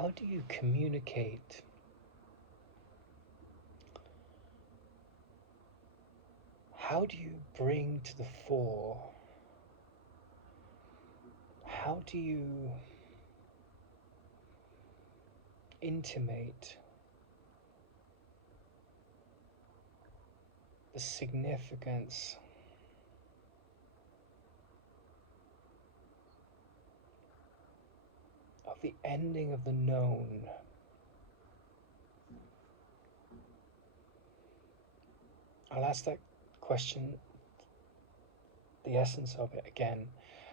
how do you communicate how do you bring to the fore, how do you intimate the significance of the ending of the known? I'll ask that question, the essence of it again.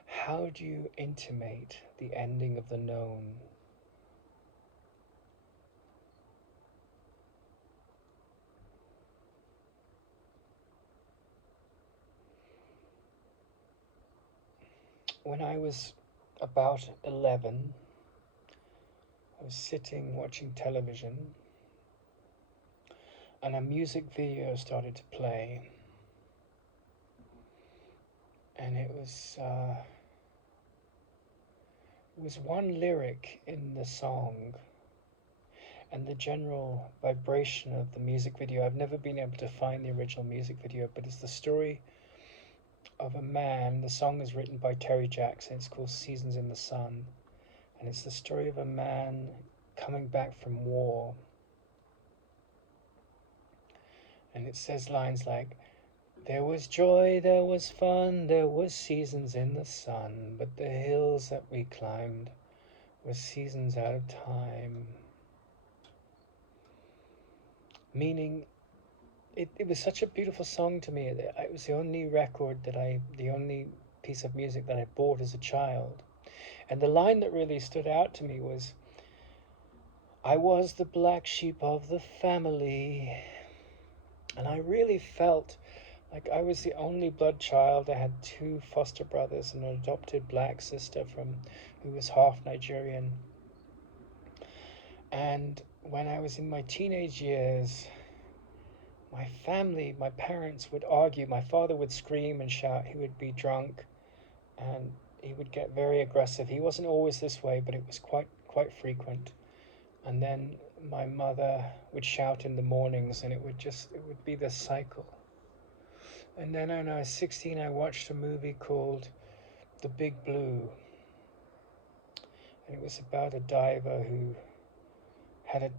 How do you intimate the ending of the known? When I was about 11, I was sitting watching television and a music video started to play, and it was one lyric in the song, and the general vibration of the music video. I've never been able to find the original music video, but it's the story of a man. The song is written by Terry Jackson. It's called Seasons in the Sun, and it's the story of a man coming back from war. And it says lines like, "There was joy, there was fun, there was seasons in the sun, but the hills that we climbed were seasons out of time." Meaning, it was such a beautiful song to me. It was the only the only piece of music that I bought as a child. And the line that really stood out to me was, "I was the black sheep of the family." And I really felt like I was the only blood child. I had two foster brothers and an adopted black sister who was half Nigerian. And when I was in my teenage years, my parents would argue. My father would scream and shout. He would be drunk and he would get very aggressive. He wasn't always this way, but it was quite frequent. And then my mother would shout in the mornings, and it would be this cycle. And then when I was 16, I watched a movie called The Big Blue. And it was about a diver who had a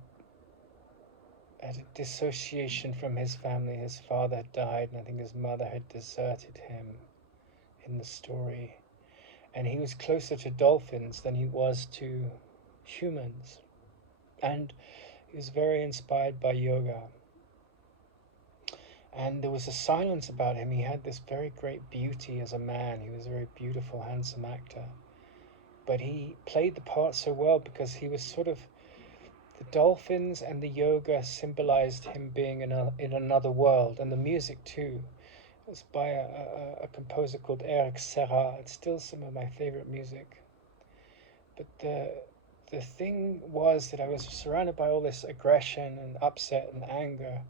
dissociation from his family. His father had died, and I think his mother had deserted him in the story. And he was closer to dolphins than he was to humans. And he was very inspired by yoga. And there was a silence about him. He had this very great beauty as a man. He was a very beautiful, handsome actor. But he played the part so well because he was sort of, the dolphins and the yoga symbolized him being in another world, and the music too. It was by a composer called Eric Serra. It's still some of my favorite music. But the thing was that I was surrounded by all this aggression and upset and anger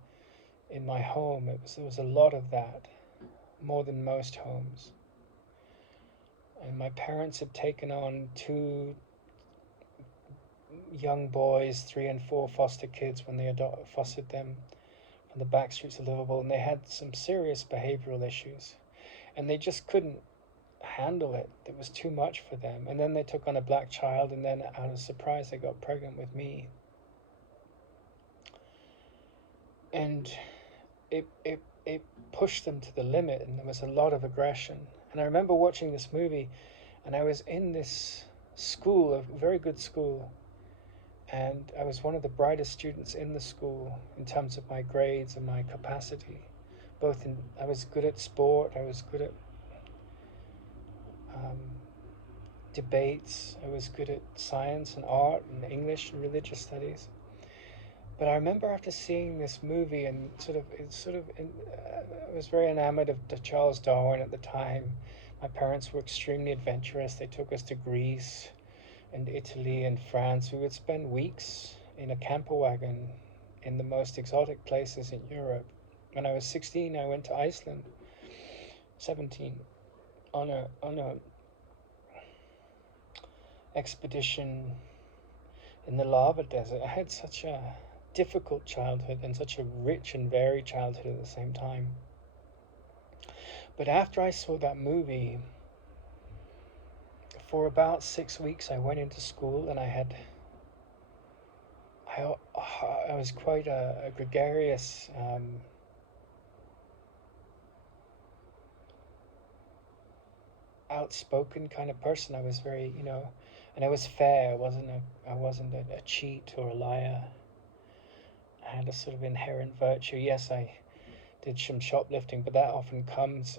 in my home. There was a lot of that, more than most homes. And my parents had taken on two young boys, 3 and 4 foster kids, when they fostered them from the back streets of Liverpool, and they had some serious behavioral issues, and they just couldn't handle it. It was too much for them. And then they took on a black child, and then out of surprise they got pregnant with me. And it pushed them to the limit, and there was a lot of aggression. And I remember watching this movie, and I was in this school, a very good school, and I was one of the brightest students in the school in terms of my grades and my capacity. I was good at sport, I was good at debates, I was good at science and art and English and religious studies. But I remember after seeing this movie and I was very enamored of Charles Darwin at the time. My parents were extremely adventurous. They took us to Greece and Italy and France. We would spend weeks in a camper wagon in the most exotic places in Europe. When I was 16, I went to Iceland. 17, on a expedition in the lava desert. I had such a difficult childhood and such a rich and varied childhood at the same time. But after I saw that movie, for about 6 weeks, I went into school and I was quite a gregarious, outspoken kind of person. I was very, and I was fair. I wasn't a cheat or a liar. I had a sort of inherent virtue. Yes, I did some shoplifting, but that often comes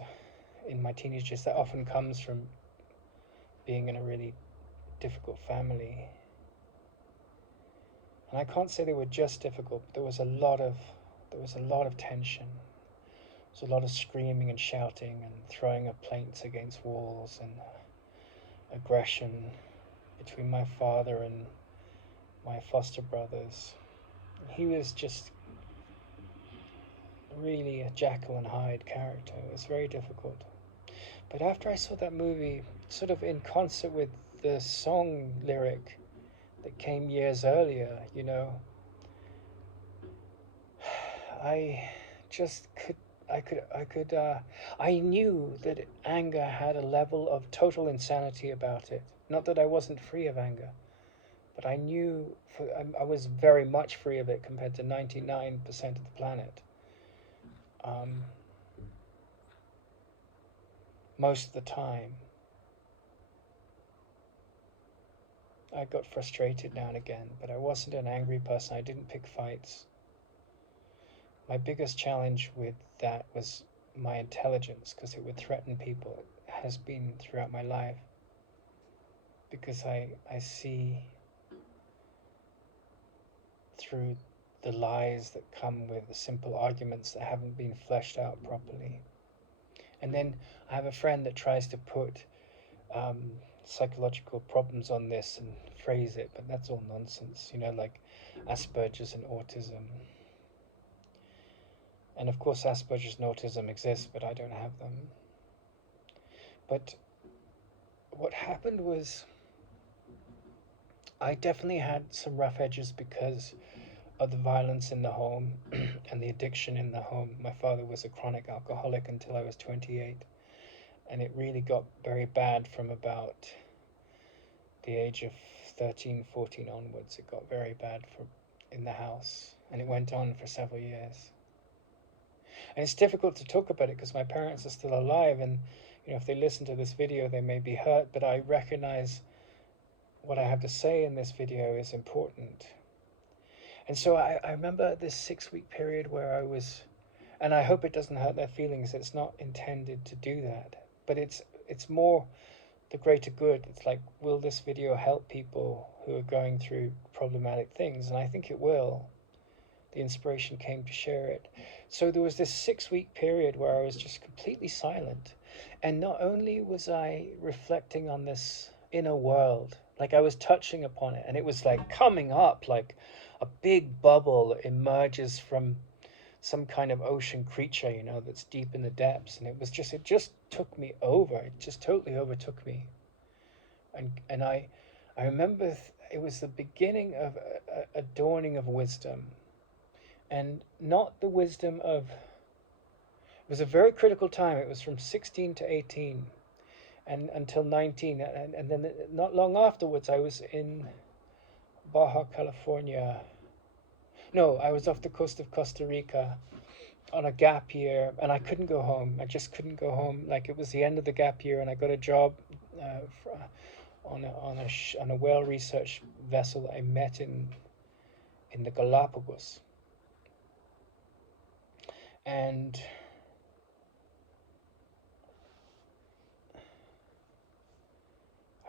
in my teenage years. That often comes from being in a really difficult family. And I can't say they were just difficult, but there was a lot of tension. There was a lot of screaming and shouting and throwing of plates against walls and aggression between my father and my foster brothers. He was just really a Jekyll and Hyde character. It was very difficult. But after I saw that movie, sort of in concert with the song lyric that came years earlier, I just I knew that anger had a level of total insanity about it. Not that I wasn't free of anger, but I knew I was very much free of it compared to 99% of the planet. Um, most of the time, I got frustrated now and again, but I wasn't an angry person. I didn't pick fights. My biggest challenge with that was my intelligence, because it would threaten people. It has been throughout my life, because I see through the lies that come with the simple arguments that haven't been fleshed out properly. And then I have a friend that tries to put psychological problems on this and phrase it, but that's all nonsense, like Asperger's and autism. And of course, Asperger's and autism exist, but I don't have them. But what happened was, I definitely had some rough edges because of the violence in the home and the addiction in the home. My father was a chronic alcoholic until I was 28, and it really got very bad from about the age of 13, 14 onwards. It got very bad in the house, and it went on for several years. And it's difficult to talk about it because my parents are still alive, and if they listen to this video, they may be hurt, but I recognize what I have to say in this video is important. And so I remember this 6-week period where I was, and I hope it doesn't hurt their feelings. It's not intended to do that, but it's more the greater good. It's like, will this video help people who are going through problematic things? And I think it will. The inspiration came to share it. So there was this 6-week period where I was just completely silent. And not only was I reflecting on this inner world, like I was touching upon it, and it was like coming up like a big bubble emerges from some kind of ocean creature, that's deep in the depths. And it just took me over. It just totally overtook me. And I remember it was the beginning of a dawning of wisdom. And not the wisdom of, it was a very critical time. It was from 16 to 18 and until 19. And then not long afterwards, I was in Baja California. No, I was off the coast of Costa Rica on a gap year, and I couldn't go home. I just couldn't go home. Like, it was the end of the gap year, and I got a job on a well-researched vessel that I met in the Galapagos. And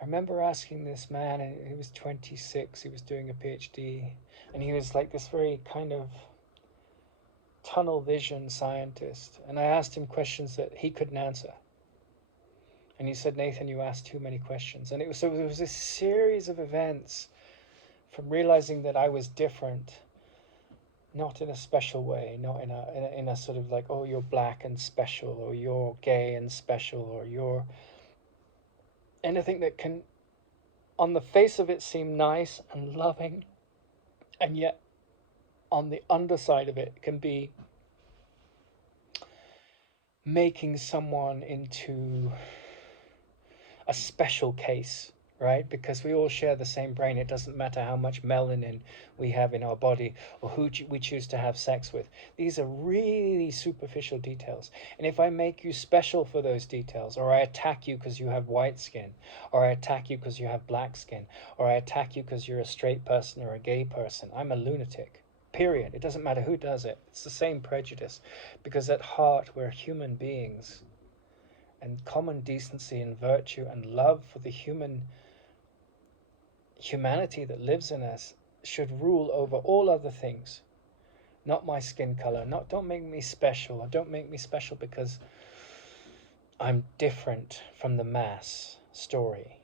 I remember asking this man, and he was 26, he was doing a PhD, and he was like this very kind of tunnel vision scientist. And I asked him questions that he couldn't answer. And he said, "Nathan, you asked too many questions." And it was this series of events from realizing that I was different, not in a special way, not in a sort of like, oh, you're black and special, or you're gay and special, or you're anything that can, on the face of it, seem nice and loving And yet, on the underside of it, can be making someone into a special case, right? Because we all share the same brain. It doesn't matter how much melanin we have in our body or who we choose to have sex with. These are really superficial details. And if I make you special for those details, or I attack you because you have white skin, or I attack you because you have black skin, or I attack you because you're a straight person or a gay person, I'm a lunatic. Period. It doesn't matter who does it. It's the same prejudice. Because at heart, we're human beings, and common decency and virtue and love for the humanity that lives in us should rule over all other things. Not my skin color. Not don't make me special. Or don't make me special because I'm different from the mass story.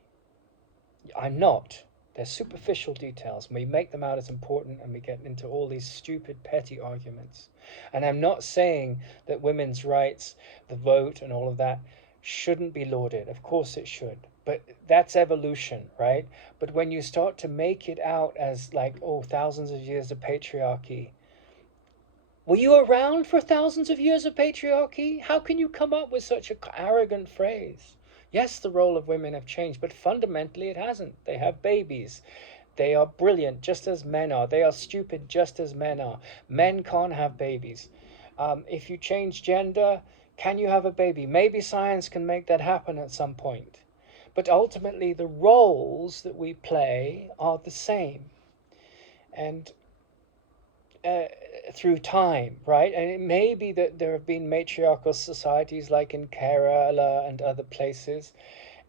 I'm not. They're superficial details, and we make them out as important, and we get into all these stupid, petty arguments. And I'm not saying that women's rights, the vote, and all of that shouldn't be lauded. Of course it should. But that's evolution, right? But when you start to make it out as like, oh, thousands of years of patriarchy. Were you around for thousands of years of patriarchy? How can you come up with such an arrogant phrase? Yes, the role of women have changed, but fundamentally it hasn't. They have babies. They are brilliant just as men are. They are stupid just as men are. Men can't have babies. If you change gender, can you have a baby? Maybe science can make that happen at some point. But ultimately, the roles that we play are the same. And through time, right? And it may be that there have been matriarchal societies like in Kerala and other places,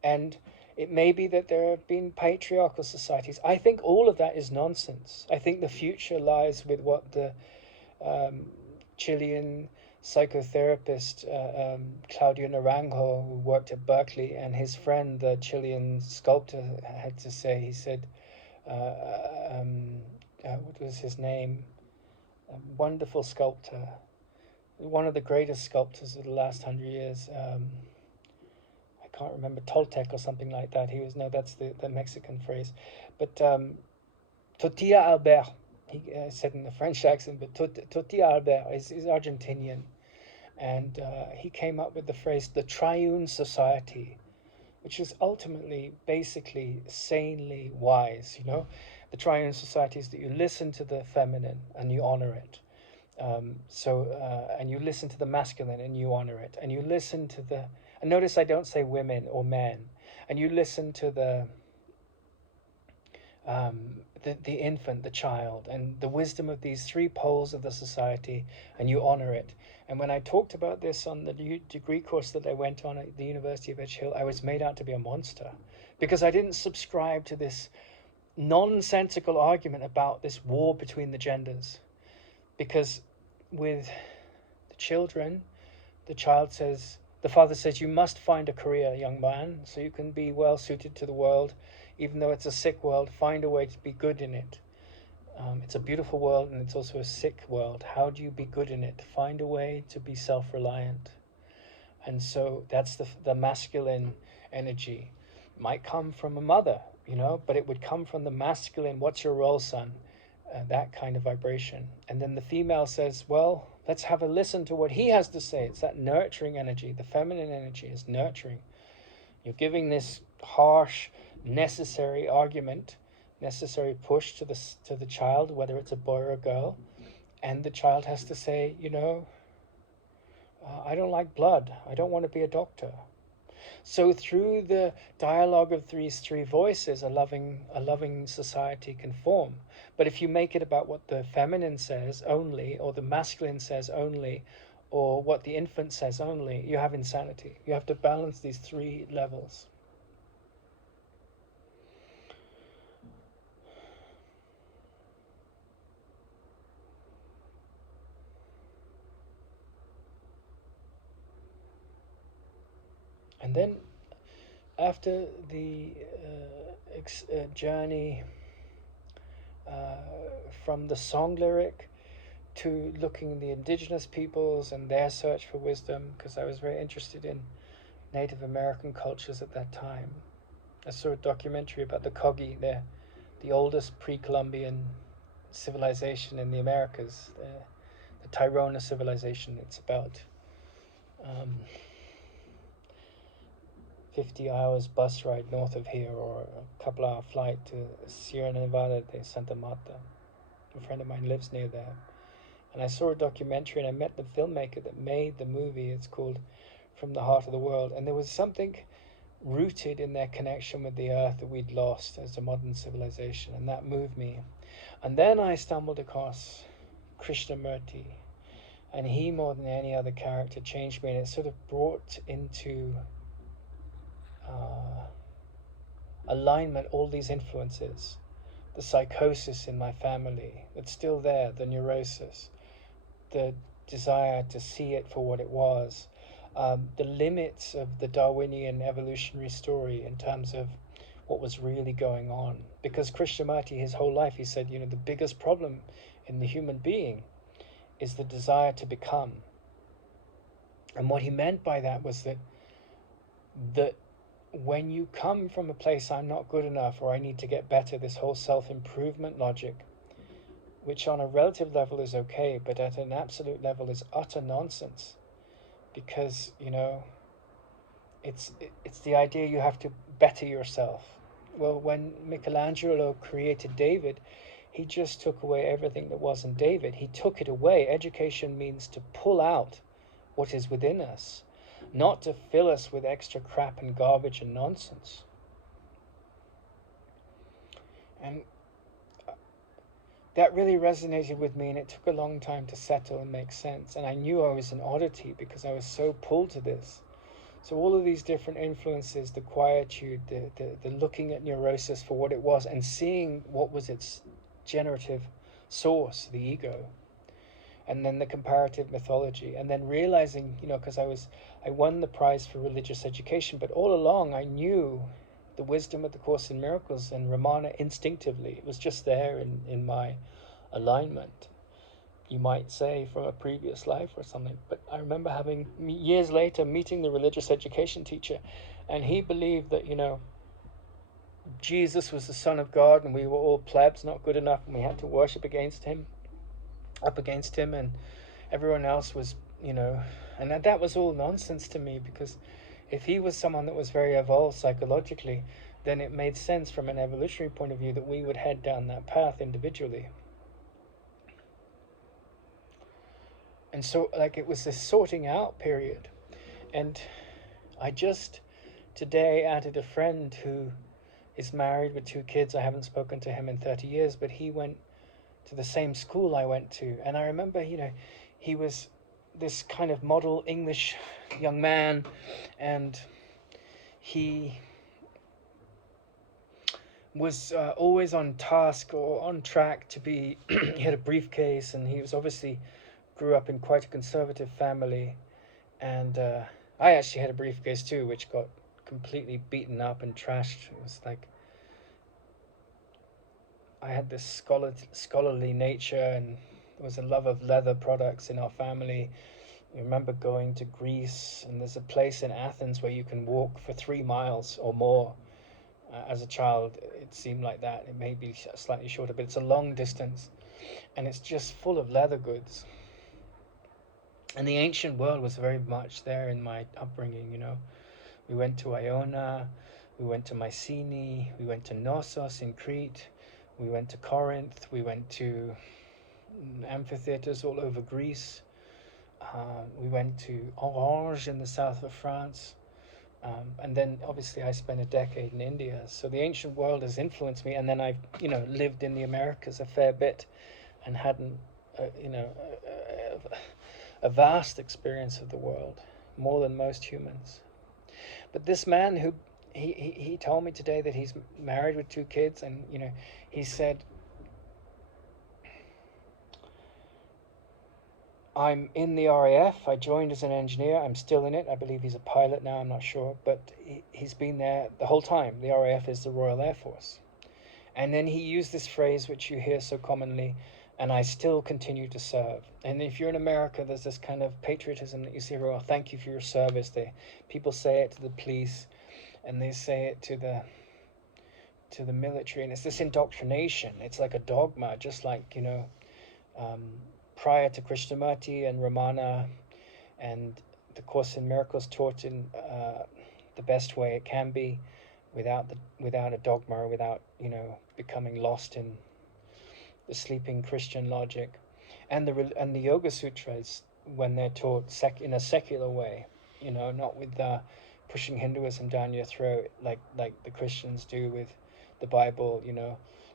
and it may be that there have been patriarchal societies. I think all of that is nonsense. I think the future lies with what the Chilean psychotherapist Claudio Naranjo, who worked at Berkeley, and his friend, the Chilean sculptor, had to say. He said, what was his name? A wonderful sculptor, one of the greatest sculptors of the last 100 years. I can't remember, Toltec or something like that. He was, no, that's the Mexican phrase. But Tortilla Albert, he said in a French accent, but Tortilla Albert is Argentinian. And he came up with the phrase, the triune society, which is ultimately, basically, sanely wise, you know? The triune society is that you listen to the feminine and you honor it. And you listen to the masculine and you honor it. And you listen to and notice I don't say women or men. And you listen to the infant, the child, and the wisdom of these three poles of the society, and you honor it. And when I talked about this on the degree course that I went on at the University of Edge Hill, I was made out to be a monster because I didn't subscribe to this nonsensical argument about this war between the genders. Because with the children, the father says, you must find a career, young man, so you can be well suited to the world. Even though it's a sick world, find a way to be good in it. It's a beautiful world and it's also a sick world. How do you be good in it? Find a way to be self-reliant. And so that's the masculine energy. It might come from a mother, you know, but it would come from the masculine, what's your role, son? That kind of vibration. And then the female says, well, let's have a listen to what he has to say. It's that nurturing energy. The feminine energy is nurturing. You're giving this harsh, necessary argument, necessary push to the child, whether it's a boy or a girl, and the child has to say, you know, I don't like blood. I don't want to be a doctor. So through the dialogue of these three voices, a loving society can form. But if you make it about what the feminine says only, or the masculine says only, or what the infant says only, you have insanity. You have to balance these three levels. And then after the journey from the song lyric to looking at the indigenous peoples and their search for wisdom, because I was very interested in Native American cultures at that time. I saw a documentary about the Kogi, the oldest pre-Columbian civilization in the Americas, the Tairona civilization. It's about um, 50 hours bus ride north of here, or a couple hour flight to Sierra Nevada de Santa Marta. A friend of mine lives near there. And I saw a documentary and I met the filmmaker that made the movie. It's called From the Heart of the World. And there was something rooted in their connection with the earth that we'd lost as a modern civilization. And that moved me. And then I stumbled across Krishnamurti. And he, more than any other character, changed me. And it sort of brought into alignment all these influences. The psychosis in my family that's still there, the neurosis, the desire to see it for what it was, the limits of the Darwinian evolutionary story in terms of what was really going on. Because Krishnamurti, his whole life, he said, the biggest problem in the human being is the desire to become. And what he meant by that was that when you come from a place, I'm not good enough, or I need to get better, this whole self-improvement logic, which on a relative level is okay, but at an absolute level is utter nonsense. Because, it's the idea you have to better yourself. Well, when Michelangelo created David, he just took away everything that wasn't David. He took it away. Education means to pull out what is within us, not to fill us with extra crap and garbage and nonsense. And that really resonated with me, and it took a long time to settle and make sense. And I knew I was an oddity because I was so pulled to this. So all of these different influences, the quietude, the looking at neurosis for what it was and seeing what was its generative source, the ego, and then the comparative mythology, and then realizing, because I won the prize for religious education, but all along I knew the wisdom of the Course in Miracles and Ramana instinctively. It was just there in my alignment, you might say, from a previous life or something. But I remember having, years later, meeting the religious education teacher, and he believed that, Jesus was the Son of God and we were all plebs, not good enough, and we had to worship up against him, and everyone else was, and that was all nonsense to me, because if he was someone that was very evolved psychologically, then it made sense from an evolutionary point of view that we would head down that path individually. And so, it was this sorting out period. And I just today added a friend who is married with 2 kids. I haven't spoken to him in 30 years, but he went to the same school I went to. And I remember, he was this kind of model English young man, and he was always on task or on track to be, he had a briefcase, and he was obviously grew up in quite a conservative family. And I actually had a briefcase too, which got completely beaten up and trashed. It was like, I had this scholarly nature, and there was a love of leather products in our family. I remember going to Greece, and there's a place in Athens where you can walk for 3 miles or more. As a child, it seemed like that. It may be slightly shorter, but it's a long distance, and it's just full of leather goods. And the ancient world was very much there in my upbringing, We went to Iona, we went to Mycenae, we went to Knossos in Crete, we went to Corinth, we went to amphitheaters all over Greece. We went to Orange in the south of France. And then obviously I spent a decade in India. So the ancient world has influenced me. And then I've, lived in the Americas a fair bit and had a vast experience of the world, more than most humans. But this man who, he told me today that he's married with 2 kids, and, he said, I'm in the RAF. I joined as an engineer. I'm still in it. I believe he's a pilot now. I'm not sure. But he's been there the whole time. The RAF is the Royal Air Force. And then he used this phrase, which you hear so commonly, and I still continue to serve. And if you're in America, there's this kind of patriotism that you see, well, thank you for your service. People say it to the police, and they say it to the to the military, and it's this indoctrination. It's like a dogma, just like, um, prior to Krishnamurti and Ramana, and the Course in Miracles taught in the best way it can be, without a dogma, without becoming lost in the sleeping Christian logic, and the Yoga Sutras, when they're taught in a secular way, not with pushing Hinduism down your throat like the Christians do with the Bible.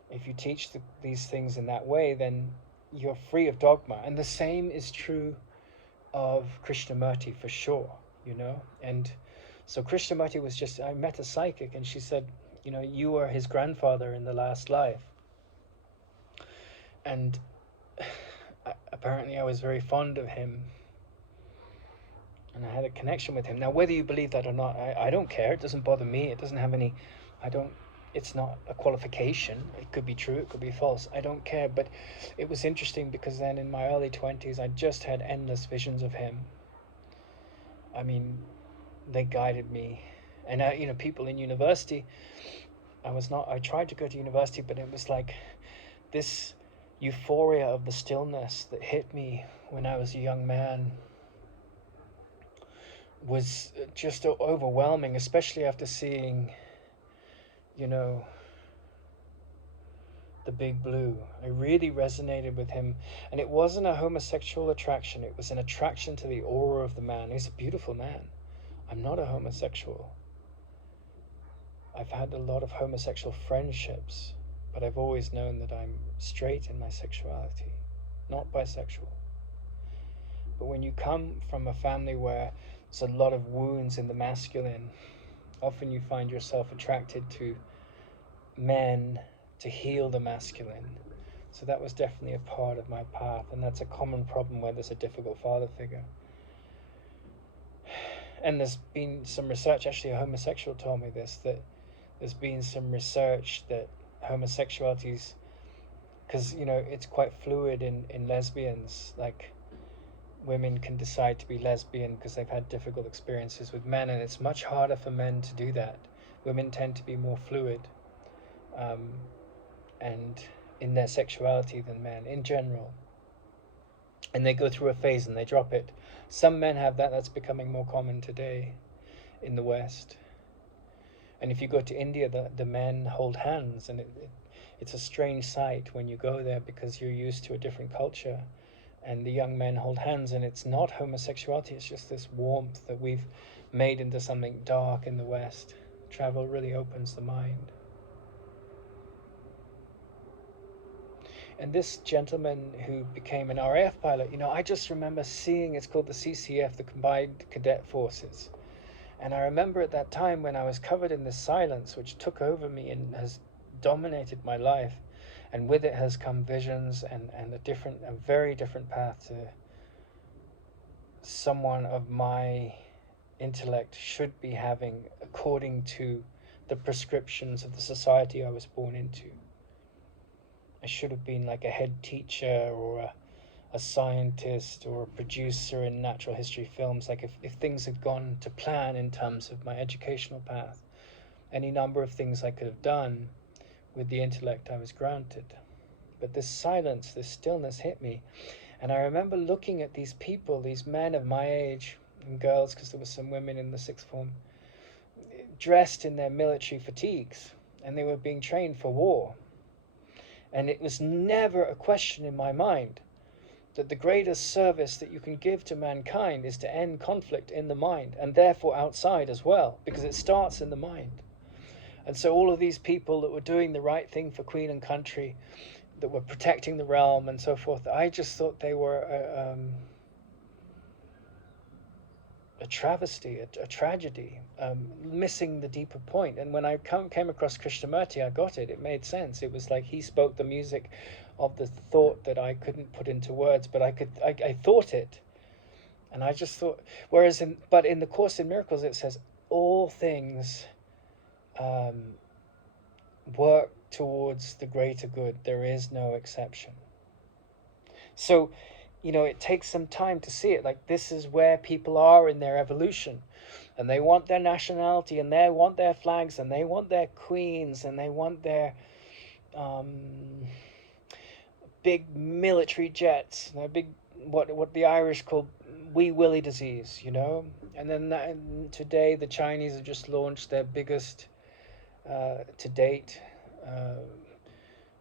If you teach these things in that way, then you're free of dogma, and the same is true of Krishnamurti for sure. And so Krishnamurti was just, I met a psychic, and she said, you were his grandfather in the last life. And apparently I was very fond of him, and I had a connection with him. Now, whether you believe that or not, I don't care. It doesn't bother me. It doesn't have any, it's not a qualification. It could be true, it could be false. I don't care. But it was interesting because then in my early 20s, I just had endless visions of him. I mean, they guided me. And people in university, I tried to go to university, but it was like this euphoria of the stillness that hit me when I was a young man was just overwhelming, especially after seeing, the Big Blue. I really resonated with him, and it wasn't a homosexual attraction. It was an attraction to the aura of the man. He's a beautiful man. I'm not a homosexual. I've had a lot of homosexual friendships, but I've always known that I'm straight in my sexuality, not bisexual. But when you come from a family where there's a lot of wounds in the masculine, often you find yourself attracted to men to heal the masculine. So that was definitely a part of my path, and that's a common problem where there's a difficult father figure. And there's been some research, actually a homosexual told me this, that there's been some research that homosexuality's, because it's quite fluid in lesbians, like women can decide to be lesbian because they've had difficult experiences with men, and it's much harder for men to do that. Women tend to be more fluid and in their sexuality than men in general, and they go through a phase and they drop it. Some men have that. That's becoming more common today in the West. And if you go to India, the men hold hands, and it's a strange sight when you go there because you're used to a different culture, and the young men hold hands, and it's not homosexuality, it's just this warmth that we've made into something dark in the West. Travel really opens the mind. And this gentleman who became an RAF pilot, I just remember seeing, it's called the CCF, the Combined Cadet Forces. And I remember at that time when I was covered in this silence, which took over me and has dominated my life. And with it has come visions and a very different path to someone of my intellect should be having, according to the prescriptions of the society I was born into. I should have been like a head teacher or a scientist or a producer in natural history films. Like if things had gone to plan in terms of my educational path, any number of things I could have done with the intellect I was granted. But this silence, this stillness hit me. And I remember looking at these people, these men of my age, and girls, because there were some women in the sixth form, dressed in their military fatigues, and they were being trained for war. And it was never a question in my mind that the greatest service that you can give to mankind is to end conflict in the mind, and therefore outside as well, because it starts in the mind. And so all of these people that were doing the right thing for Queen and country, that were protecting the realm and so forth, I just thought they were a travesty, a tragedy, missing the deeper point. And when I came across Krishnamurti, I got it. It made sense. It was like he spoke the music of the thought that I couldn't put into words, but I thought it. And I just thought, whereas in the Course in Miracles, it says all things work towards the greater good. There is no exception. So, it takes some time to see it. Like, this is where people are in their evolution. and they want their nationality, and they want their flags, and they want their queens, and they want their um, big military jets, big what the Irish call wee willy disease, And then today the Chinese have just launched their biggest to date uh,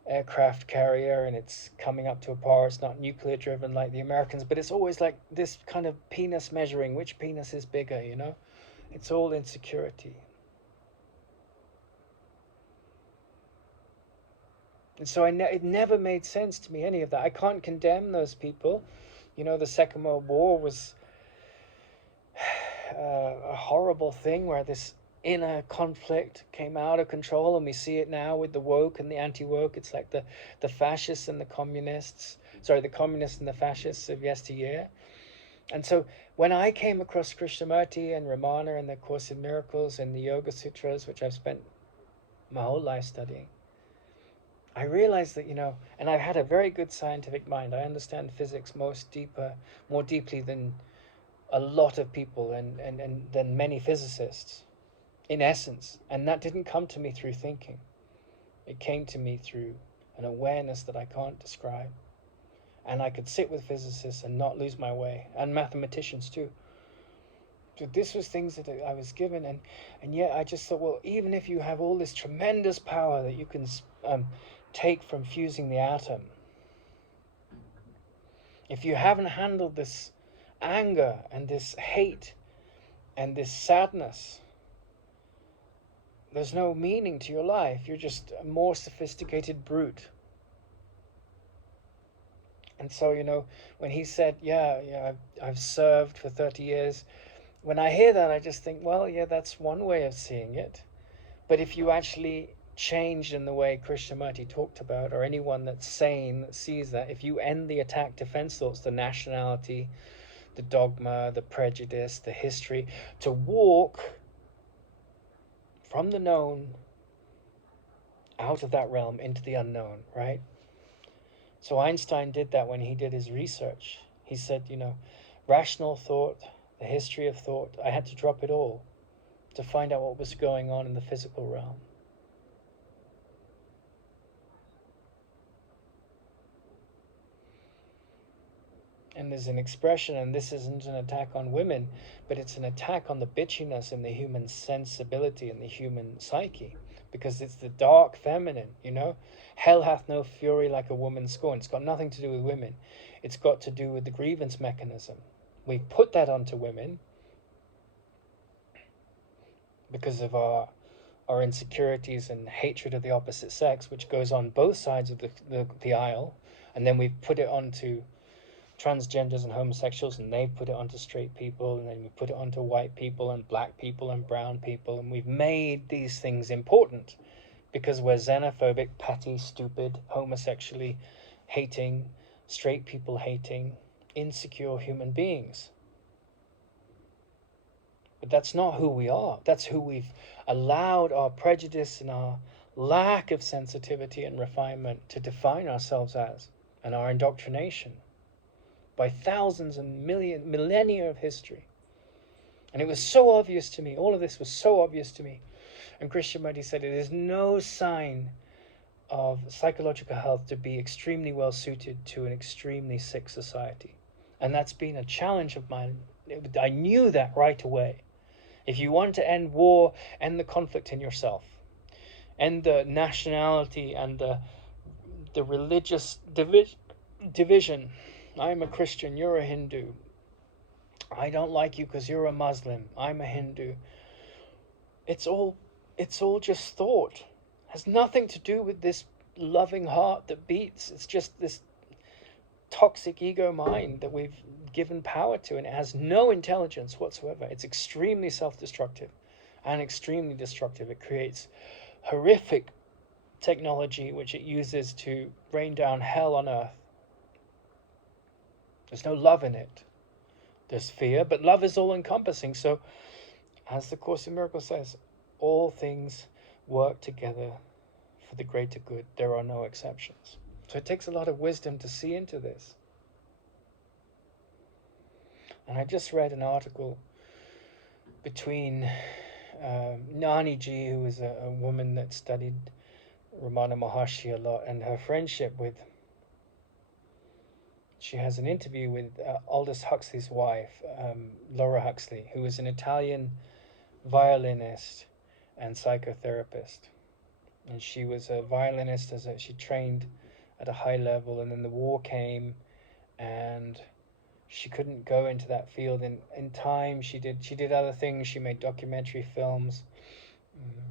aircraft carrier, and it's coming up to a power. It's not nuclear driven like the Americans, but it's always like this kind of penis measuring, which penis is bigger, It's all insecurity. And so it never made sense to me, any of that. I can't condemn those people. The Second World War was a horrible thing where this inner conflict came out of control, and we see it now with the woke and the anti-woke. It's like the fascists and the communists, the communists and the fascists of yesteryear. And so when I came across Krishnamurti and Ramana and the Course in Miracles and the Yoga Sutras, which I've spent my whole life studying, I realized that, and I've had a very good scientific mind. I understand physics more deeply than a lot of people and than many physicists, in essence. And that didn't come to me through thinking. It came to me through an awareness that I can't describe. And I could sit with physicists and not lose my way, and mathematicians too. So this was things that I was given, and yet I just thought, well, even if you have all this tremendous power that you can take from fusing the atom, if you haven't handled this anger and this hate and this sadness, there's no meaning to your life. You're just a more sophisticated brute. And so, when he said, I've served for 30 years, when I hear that, I just think, well, yeah, that's one way of seeing it. But if you actually change in the way Krishnamurti talked about, or anyone that's sane that sees that, if you end the attack defense thoughts, the nationality, the dogma, the prejudice, the history, to walk from the known out of that realm into the unknown, right? So Einstein did that when he did his research. He said, rational thought, the history of thought, I had to drop it all to find out what was going on in the physical realm. And there's an expression, and this isn't an attack on women, but it's an attack on the bitchiness in the human sensibility and the human psyche, because it's the dark feminine, Hell hath no fury like a woman scorned. It's got nothing to do with women. It's got to do with the grievance mechanism. We put that onto women because of our insecurities and hatred of the opposite sex, which goes on both sides of the aisle, and then we've put it onto transgenders and homosexuals, and they've put it onto straight people, and then we put it onto white people and black people and brown people, and we've made these things important because we're xenophobic, petty, stupid, homosexually hating, straight people hating, insecure human beings. But that's not who we are. That's who we've allowed our prejudice and our lack of sensitivity and refinement to define ourselves as, and our indoctrination by thousands and millennia of history. And it was so obvious to me. All of this was so obvious to me. And Krishnamurti said it is no sign of psychological health to be extremely well suited to an extremely sick society. And that's been a challenge of mine. I knew that right away. If you want to end war, end the conflict in yourself. End the nationality and the religious division. I'm a Christian, you're a Hindu. I don't like you because you're a Muslim. I'm a Hindu. It's all just thought. It has nothing to do with this loving heart that beats. It's just this toxic ego mind that we've given power to, and it has no intelligence whatsoever. It's extremely self-destructive and extremely destructive. It creates horrific technology which it uses to rain down hell on earth. There's no love in it. There's fear, but love is all-encompassing. So, as the Course in Miracles says, all things work together for the greater good. There are no exceptions. So it takes a lot of wisdom to see into this. And I just read an article between Nani Ji, who was a woman that studied Ramana Maharshi a lot, and her friendship with. She has an interview with Aldous Huxley's wife, Laura Huxley, who was an Italian violinist and psychotherapist. And she was a violinist she trained at a high level, and then the war came, and she couldn't go into that field in time. She did other things. She made documentary films.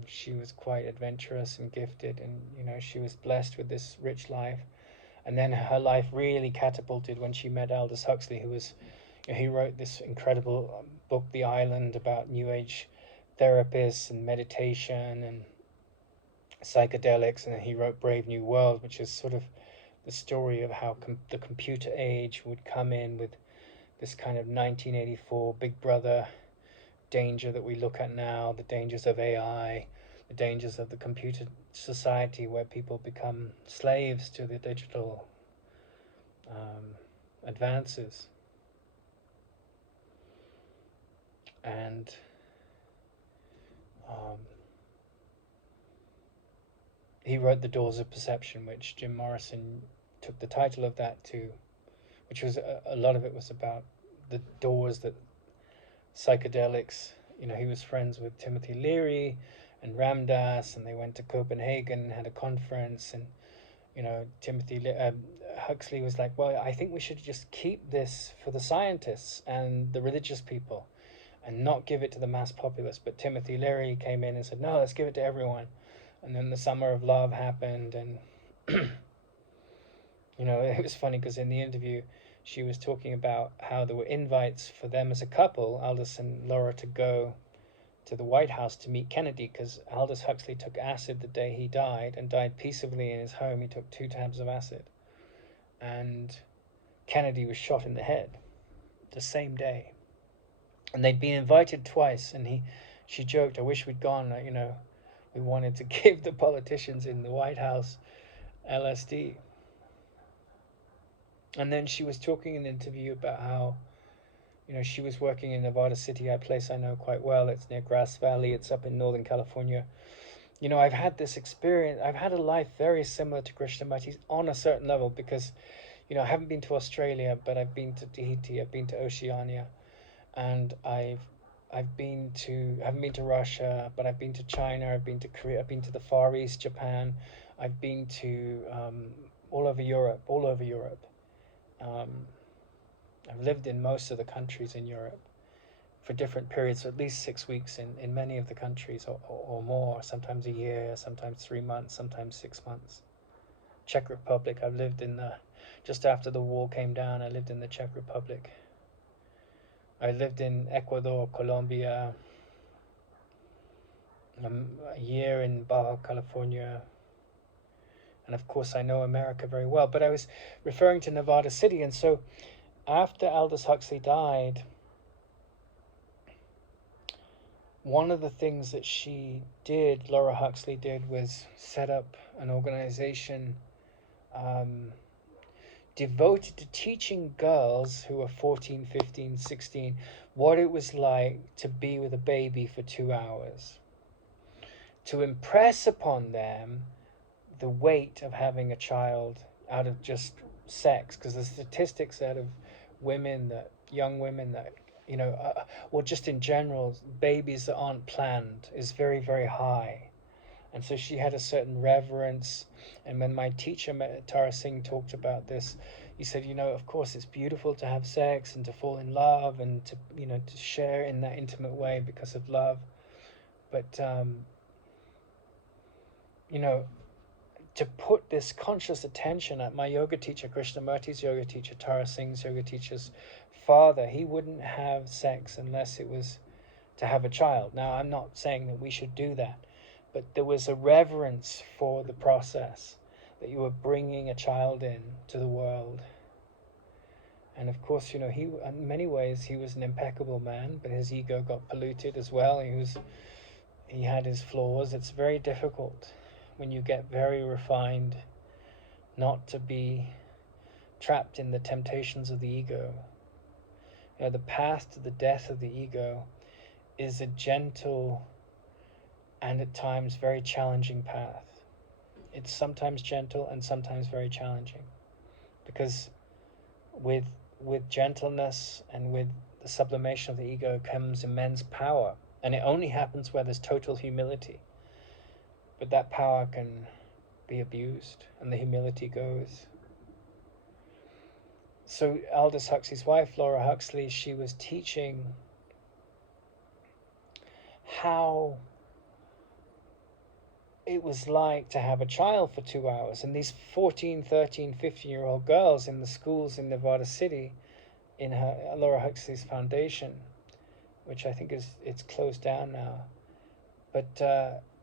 She was quite adventurous and gifted, and she was blessed with this rich life. And then her life really catapulted when she met Aldous Huxley, who was, he wrote this incredible book, The Island, about New Age therapists and meditation and psychedelics, and then he wrote Brave New World, which is sort of the story of how the computer age would come in with this kind of 1984 Big Brother danger that we look at now, the dangers of AI, the dangers of the computer society where people become slaves to the digital advances. And he wrote The Doors of Perception, which Jim Morrison took the title of that to, which was a lot of it was about the doors that psychedelics. He was friends with Timothy Leary and Ram Dass, and they went to Copenhagen and had a conference. And Huxley was like, well, I think we should just keep this for the scientists and the religious people and not give it to the mass populace. But Timothy Leary came in and said, no, let's give it to everyone. And then the Summer of Love happened, and it was funny because in the interview she was talking about how there were invites for them as a couple, Aldous and Laura, to go to the White House to meet Kennedy, because Aldous Huxley took acid the day he died and died peaceably in his home. He took 2 tabs of acid, and Kennedy was shot in the head the same day. And they'd been invited twice, and she joked, I wish we'd gone, we wanted to give the politicians in the White House LSD. And then she was talking in an interview about how, she was working in Nevada City, a place I know quite well. It's near Grass Valley. It's up in Northern California. I've had this experience. I've had a life very similar to Krishnamurti's on a certain level because, I haven't been to Australia, but I've been to Tahiti. I've been to Oceania, and I haven't been to Russia, but I've been to China. I've been to Korea. I've been to the Far East, Japan. I've been to all over Europe. I've lived in most of the countries in Europe for different periods, at least 6 weeks in many of the countries, or more, sometimes a year, sometimes 3 months, sometimes 6 months. Czech Republic, I've lived in just after the wall came down, I lived in the Czech Republic. I lived in Ecuador, Colombia, a year in Baja California, and of course I know America very well. But I was referring to Nevada City, and so after Aldous Huxley died, one of the things that Laura Huxley did, was set up an organization devoted to teaching girls who were 14, 15, 16 what it was like to be with a baby for 2 hours, to impress upon them the weight of having a child out of just sex, because the statistics out of young women that or just in general, babies that aren't planned is very, very high. And so she had a certain reverence. And when my teacher, Tara Singh, talked about this, he said, of course it's beautiful to have sex and to fall in love and to, to share in that intimate way because of love. But, to put this conscious attention at my yoga teacher, Krishnamurti's yoga teacher, Tara Singh's yoga teacher's father, he wouldn't have sex unless it was to have a child. Now, I'm not saying that we should do that, but there was a reverence for the process, that you were bringing a child in to the world. And of course, he, in many ways, he was an impeccable man, but his ego got polluted as well. He had his flaws. It's very difficult when you get very refined not to be trapped in the temptations of the ego. The path to the death of the ego is a gentle and at times very challenging path. It's sometimes gentle and sometimes very challenging, because with gentleness and with the sublimation of the ego comes immense power, and it only happens where there's total humility. But that power can be abused, and the humility goes. So Aldous Huxley's wife, Laura Huxley, she was teaching how it was like to have a child for 2 hours. And these 14, 13, 15-year-old girls in the schools in Nevada City, in her Laura Huxley's foundation, which I think it's closed down now. But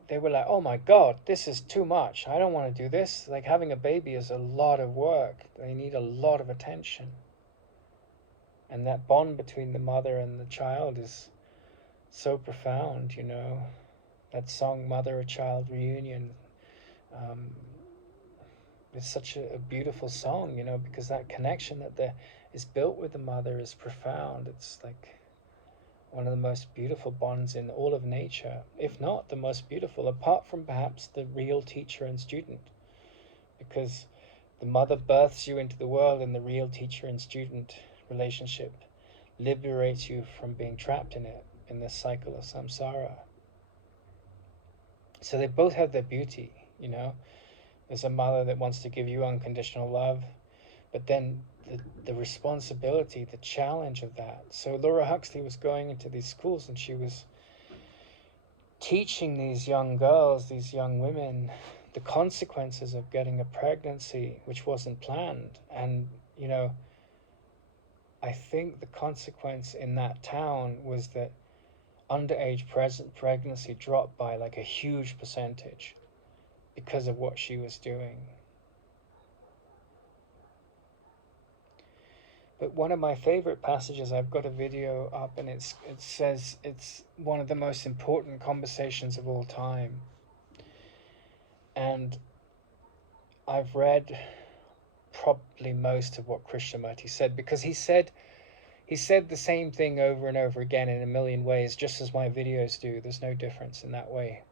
they were like, oh my God, this is too much. I don't want to do this. Like, having a baby is a lot of work. They need a lot of attention. And that bond between the mother and the child is so profound, you know. That song, Mother-Child Reunion, is such a beautiful song, you know, because that connection that is built with the mother is profound. It's like one of the most beautiful bonds in all of nature, if not the most beautiful, apart from perhaps the real teacher and student. Because the mother births you into the world, and the real teacher and student relationship liberates you from being trapped in it, in this cycle of samsara. So they both have their beauty, you know. There's a mother that wants to give you unconditional love, but then the responsibility, the challenge of that. So Laura Huxley was going into these schools, and she was teaching these young girls, these young women, the consequences of getting a pregnancy which wasn't planned. And, you know, I think the consequence in that town was that underage pregnancy dropped by like a huge percentage because of what she was doing. But one of my favorite passages, I've got a video up, and it says it's one of the most important conversations of all time. And I've read probably most of what Krishnamurti said, because he said the same thing over and over again in a million ways, just as my videos do. There's no difference in that way,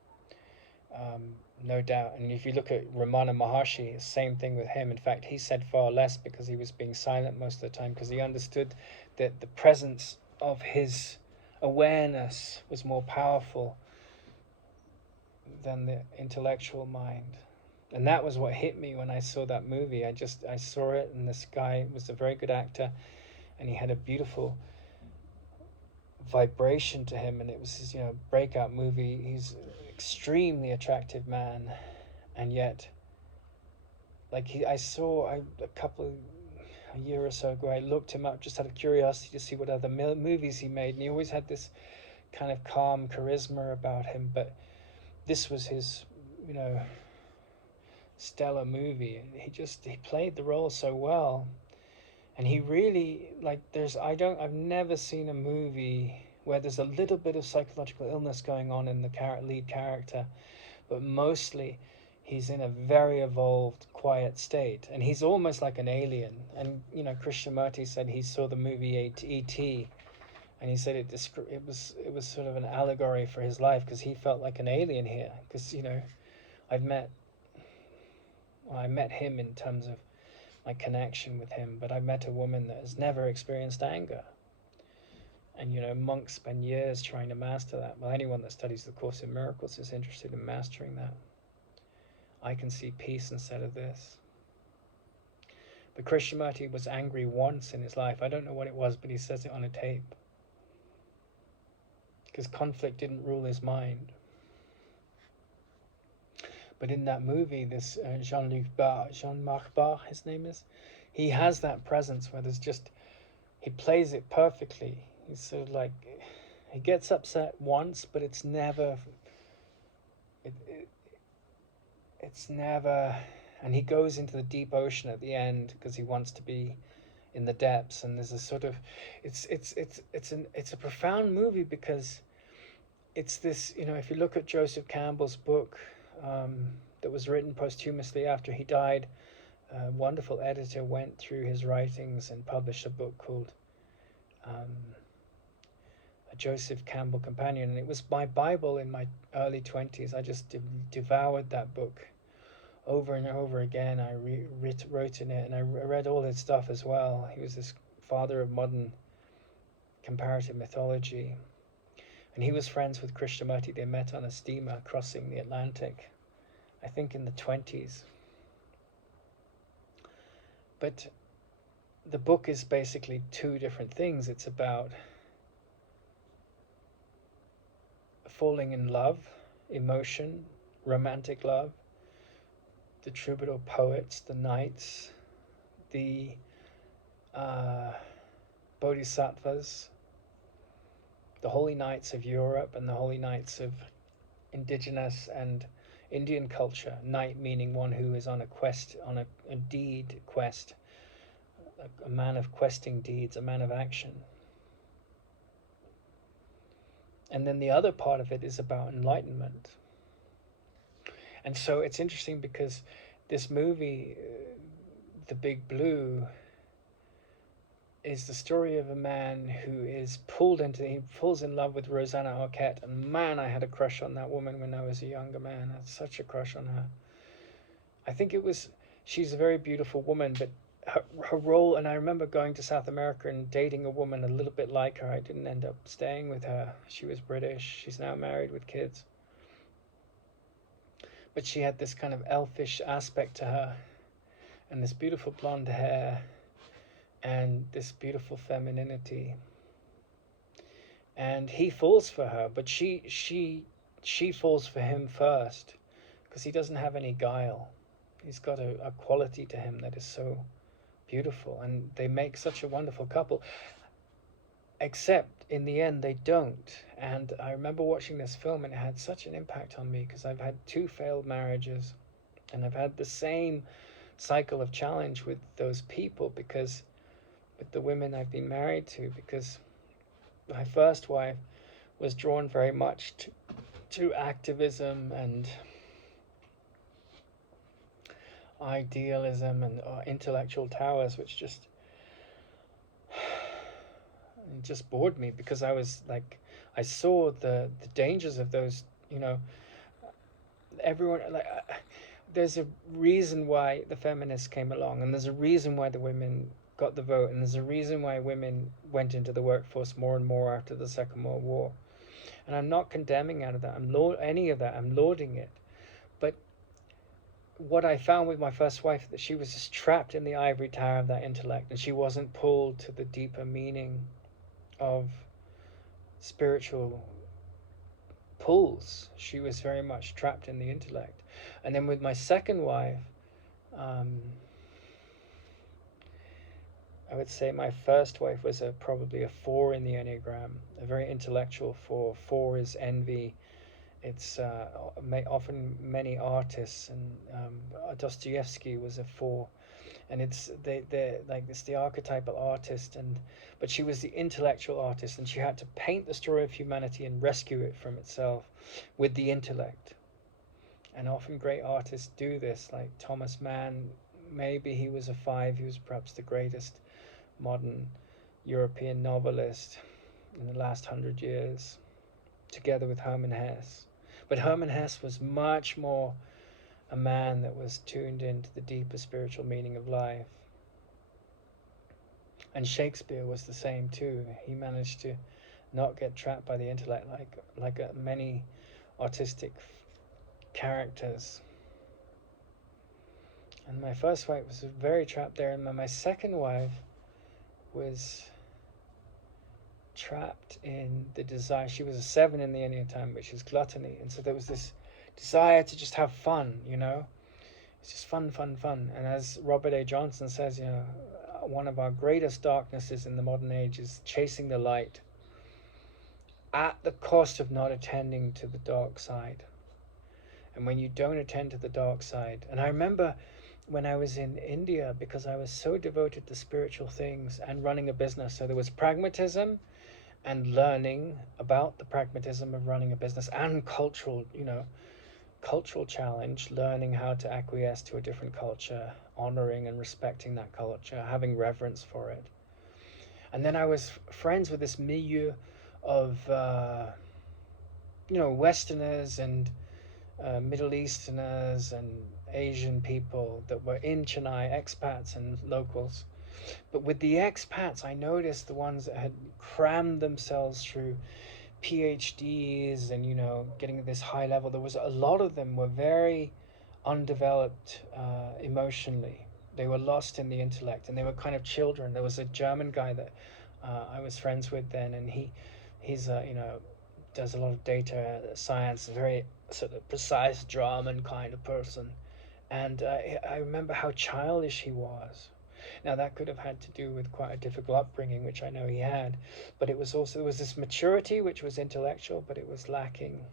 no doubt. And if you look at Ramana Maharshi, same thing with him. In fact, he said far less because he was being silent most of the time, because he understood that the presence of his awareness was more powerful than the intellectual mind. And that was what hit me when I saw that movie. I saw it, and this guy was a very good actor, and he had a beautiful vibration to him, and it was his, you know, breakout movie. He's an extremely attractive man, and yet, like, a year or so ago, I looked him up just out of curiosity to see what other movies he made, and he always had this kind of calm charisma about him, but this was his, you know, stellar movie. He played the role so well. And he really, like, I've never seen a movie where there's a little bit of psychological illness going on in the lead character, but mostly he's in a very evolved, quiet state, and he's almost like an alien. And, you know, Krishnamurti said he saw the movie E.T., and he said it was sort of an allegory for his life, because he felt like an alien here. Because, you know, I met him in terms of my connection with him, but I met a woman that has never experienced anger. And, you know, monks spend years trying to master that. Well, anyone that studies the Course in Miracles is interested in mastering that. I can see peace instead of this. But Krishnamurti was angry once in his life. I don't know what it was, but he says it on a tape. Because conflict didn't rule his mind. But in that movie, this Jean-Marc Barr, his name is, he has that presence where he plays it perfectly. He's sort of like, he gets upset once, but it's never, and he goes into the deep ocean at the end because he wants to be in the depths. And there's a sort of, it's a profound movie, because it's this, you know, if you look at Joseph Campbell's book, that was written posthumously after he died, a wonderful editor went through his writings and published a book called A a Joseph Campbell companion, and it was my Bible in my early 20s. I just devoured that book over and over again. I wrote in it, and I read all his stuff as well. He was this father of modern comparative mythology, and he was friends with Krishnamurti. They met on a steamer crossing the Atlantic, I think in the 20s. But the book is basically two different things. It's about falling in love, emotion, romantic love, the troubadour poets, the knights, the bodhisattvas, the holy knights of Europe and the holy knights of indigenous and Indian culture. Knight meaning one who is on a quest, on a deed quest, a man of questing deeds, a man of action. And then the other part of it is about enlightenment. And so it's interesting because this movie, The Big Blue, is the story of a man who is he falls in love with Rosanna Arquette. And man, I had a crush on that woman when I was a younger man. I had such a crush on her. I think she's a very beautiful woman, but her role, and I remember going to South America and dating a woman a little bit like her. I didn't end up staying with her. She was British. She's now married with kids. But she had this kind of elfish aspect to her, and this beautiful blonde hair, and this beautiful femininity. And he falls for her, but she falls for him first, because he doesn't have any guile. He's got a quality to him that is so beautiful, and they make such a wonderful couple, except in the end they don't. And I remember watching this film, and it had such an impact on me, because I've had 2 failed marriages, and I've had the same cycle of challenge with those people, because with the women I've been married to, because my first wife was drawn very much to activism and idealism and intellectual towers, which just bored me, because I was like, I saw the dangers of those, everyone, like, there's a reason why the feminists came along, and there's a reason why the women got the vote, and there's a reason why women went into the workforce more and more after the Second World War. And I'm not condemning any of that. I'm lauding it. But what I found with my first wife, that she was just trapped in the ivory tower of that intellect, and she wasn't pulled to the deeper meaning of spiritual pulls. She was very much trapped in the intellect. And then with my second wife, I would say my first wife was probably a 4 in the Enneagram, a very intellectual 4. 4 is envy. It's often many artists, and Dostoevsky was a 4, and they're like, it's the archetypal artist, but she was the intellectual artist, and she had to paint the story of humanity and rescue it from itself with the intellect. And often great artists do this, like Thomas Mann. Maybe he was a 5. He was perhaps the greatest modern European novelist in the last 100 years, together with Hermann Hesse. But Hermann Hesse was much more a man that was tuned into the deeper spiritual meaning of life. And Shakespeare was the same too. He managed to not get trapped by the intellect like many artistic characters. And my first wife was very trapped there, and my second wife was trapped in the desire. She was a 7 in the Enneagram, which is gluttony, and so there was this desire to just have fun, it's just fun. And as Robert A. Johnson says, one of our greatest darknesses in the modern age is chasing the light at the cost of not attending to the dark side. And when you don't attend to the dark side, and I remember when I was in India, because I was so devoted to spiritual things and running a business, so there was pragmatism and learning about the pragmatism of running a business, and cultural challenge, learning how to acquiesce to a different culture, honoring and respecting that culture, having reverence for it. And then I was friends with this milieu of Westerners and Middle Easterners and Asian people that were in Chennai, expats and locals. But with the expats, I noticed the ones that had crammed themselves through PhDs and getting at this high level. There was a lot of them were very undeveloped emotionally. They were lost in the intellect, and they were kind of children. There was a German guy that I was friends with then, and he's does a lot of data science, very sort of precise German kind of person. And I remember how childish he was. Now that could have had to do with quite a difficult upbringing, which I know he had, but it was also, there was this maturity which was intellectual, but it was lacking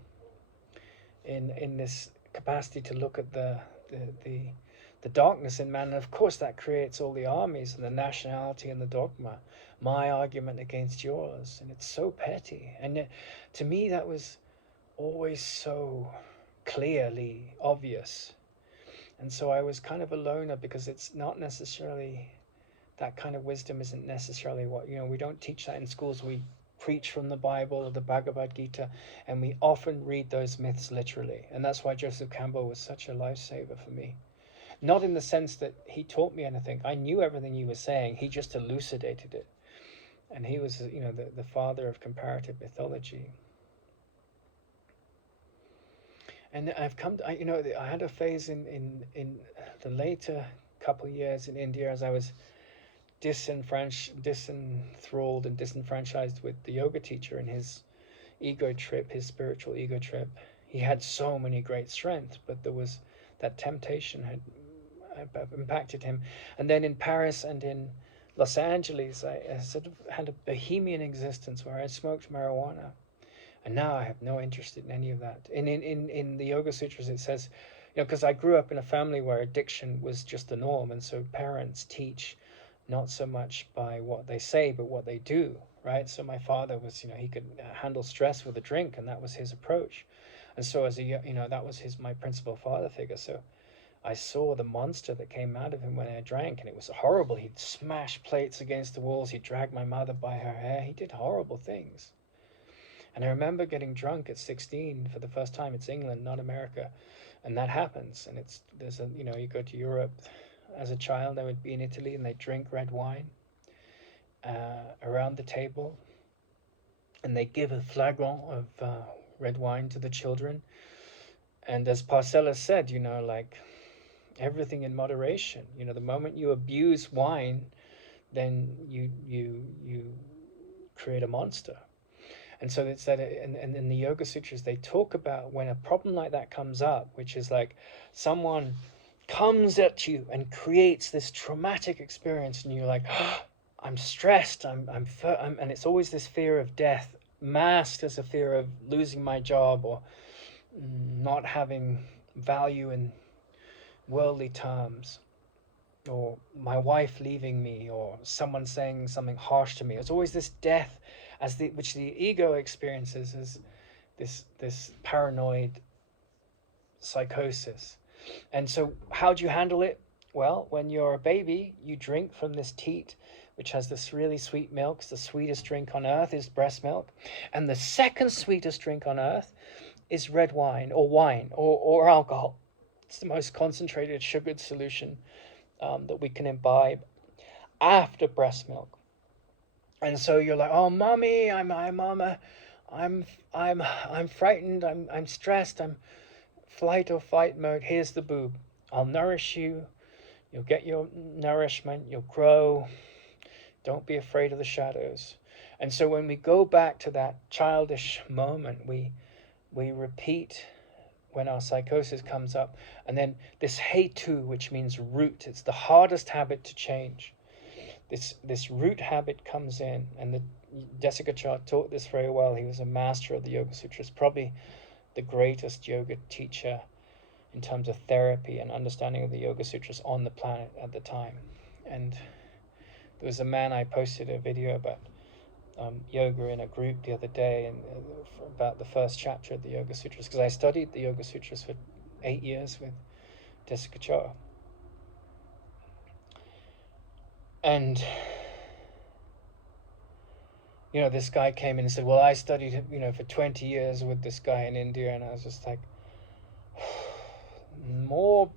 in this capacity to look at the the darkness in man. And of course that creates all the armies and the nationality and the dogma, my argument against yours, and it's so petty. And yet, to me that was always so clearly obvious. And so I was kind of a loner, because it's not necessarily, that kind of wisdom isn't necessarily what, we don't teach that in schools. We preach from the Bible or the Bhagavad Gita, and we often read those myths literally. And that's why Joseph Campbell was such a lifesaver for me. Not in the sense that he taught me anything. I knew everything he was saying. He just elucidated it. And he was, the father of comparative mythology. And I've come to, I had a phase in the later couple of years in India, as I was disenthralled and disenfranchised with the yoga teacher and his ego trip, his spiritual ego trip. He had so many great strengths, but there was that temptation had impacted him. And then in Paris and in Los Angeles, I sort of had a bohemian existence where I smoked marijuana. And now I have no interest in any of that. In the Yoga Sutras, it says, because I grew up in a family where addiction was just the norm. And so parents teach not so much by what they say, but what they do, right? So my father was, he could handle stress with a drink, and that was his approach. And so as that was my principal father figure. So I saw the monster that came out of him when I drank, and it was horrible. He'd smash plates against the walls. He'd drag my mother by her hair. He did horrible things. And I remember getting drunk at 16 for the first time. It's England, not America. And that happens. And you go to Europe. As a child, I would be in Italy, and they drink red wine around the table. And they give a flagon of red wine to the children. And as Parcellus said, like everything in moderation. The moment you abuse wine, then you create a monster. And so it's that, and in the Yoga Sutras, they talk about when a problem like that comes up, which is like someone comes at you and creates this traumatic experience, and you're like, oh, I'm stressed, I'm, and it's always this fear of death masked as a fear of losing my job or not having value in worldly terms, or my wife leaving me, or someone saying something harsh to me. It's always this death which the ego experiences as this paranoid psychosis. And so how do you handle it? Well, when you're a baby, you drink from this teat, which has this really sweet milk. The sweetest drink on earth is breast milk. And the second sweetest drink on earth is red wine or alcohol. It's the most concentrated sugared solution that we can imbibe after breast milk. And so you're like, oh, mommy, I'm frightened, I'm stressed, I'm flight or fight mode. Here's the boob. I'll nourish you. You'll get your nourishment. You'll grow. Don't be afraid of the shadows. And so when we go back to that childish moment, we repeat when our psychosis comes up. And then this hetu, which means root, it's the hardest habit to change. This root habit comes in, and Desikachar taught this very well. He was a master of the Yoga Sutras, probably the greatest yoga teacher in terms of therapy and understanding of the Yoga Sutras on the planet at the time. And there was a man, I posted a video about yoga in a group the other day, and about the first chapter of the Yoga Sutras, because I studied the Yoga Sutras for 8 years with Desikachar. And This guy came in and said, well, I studied, for 20 years with this guy in India. And I was just like, more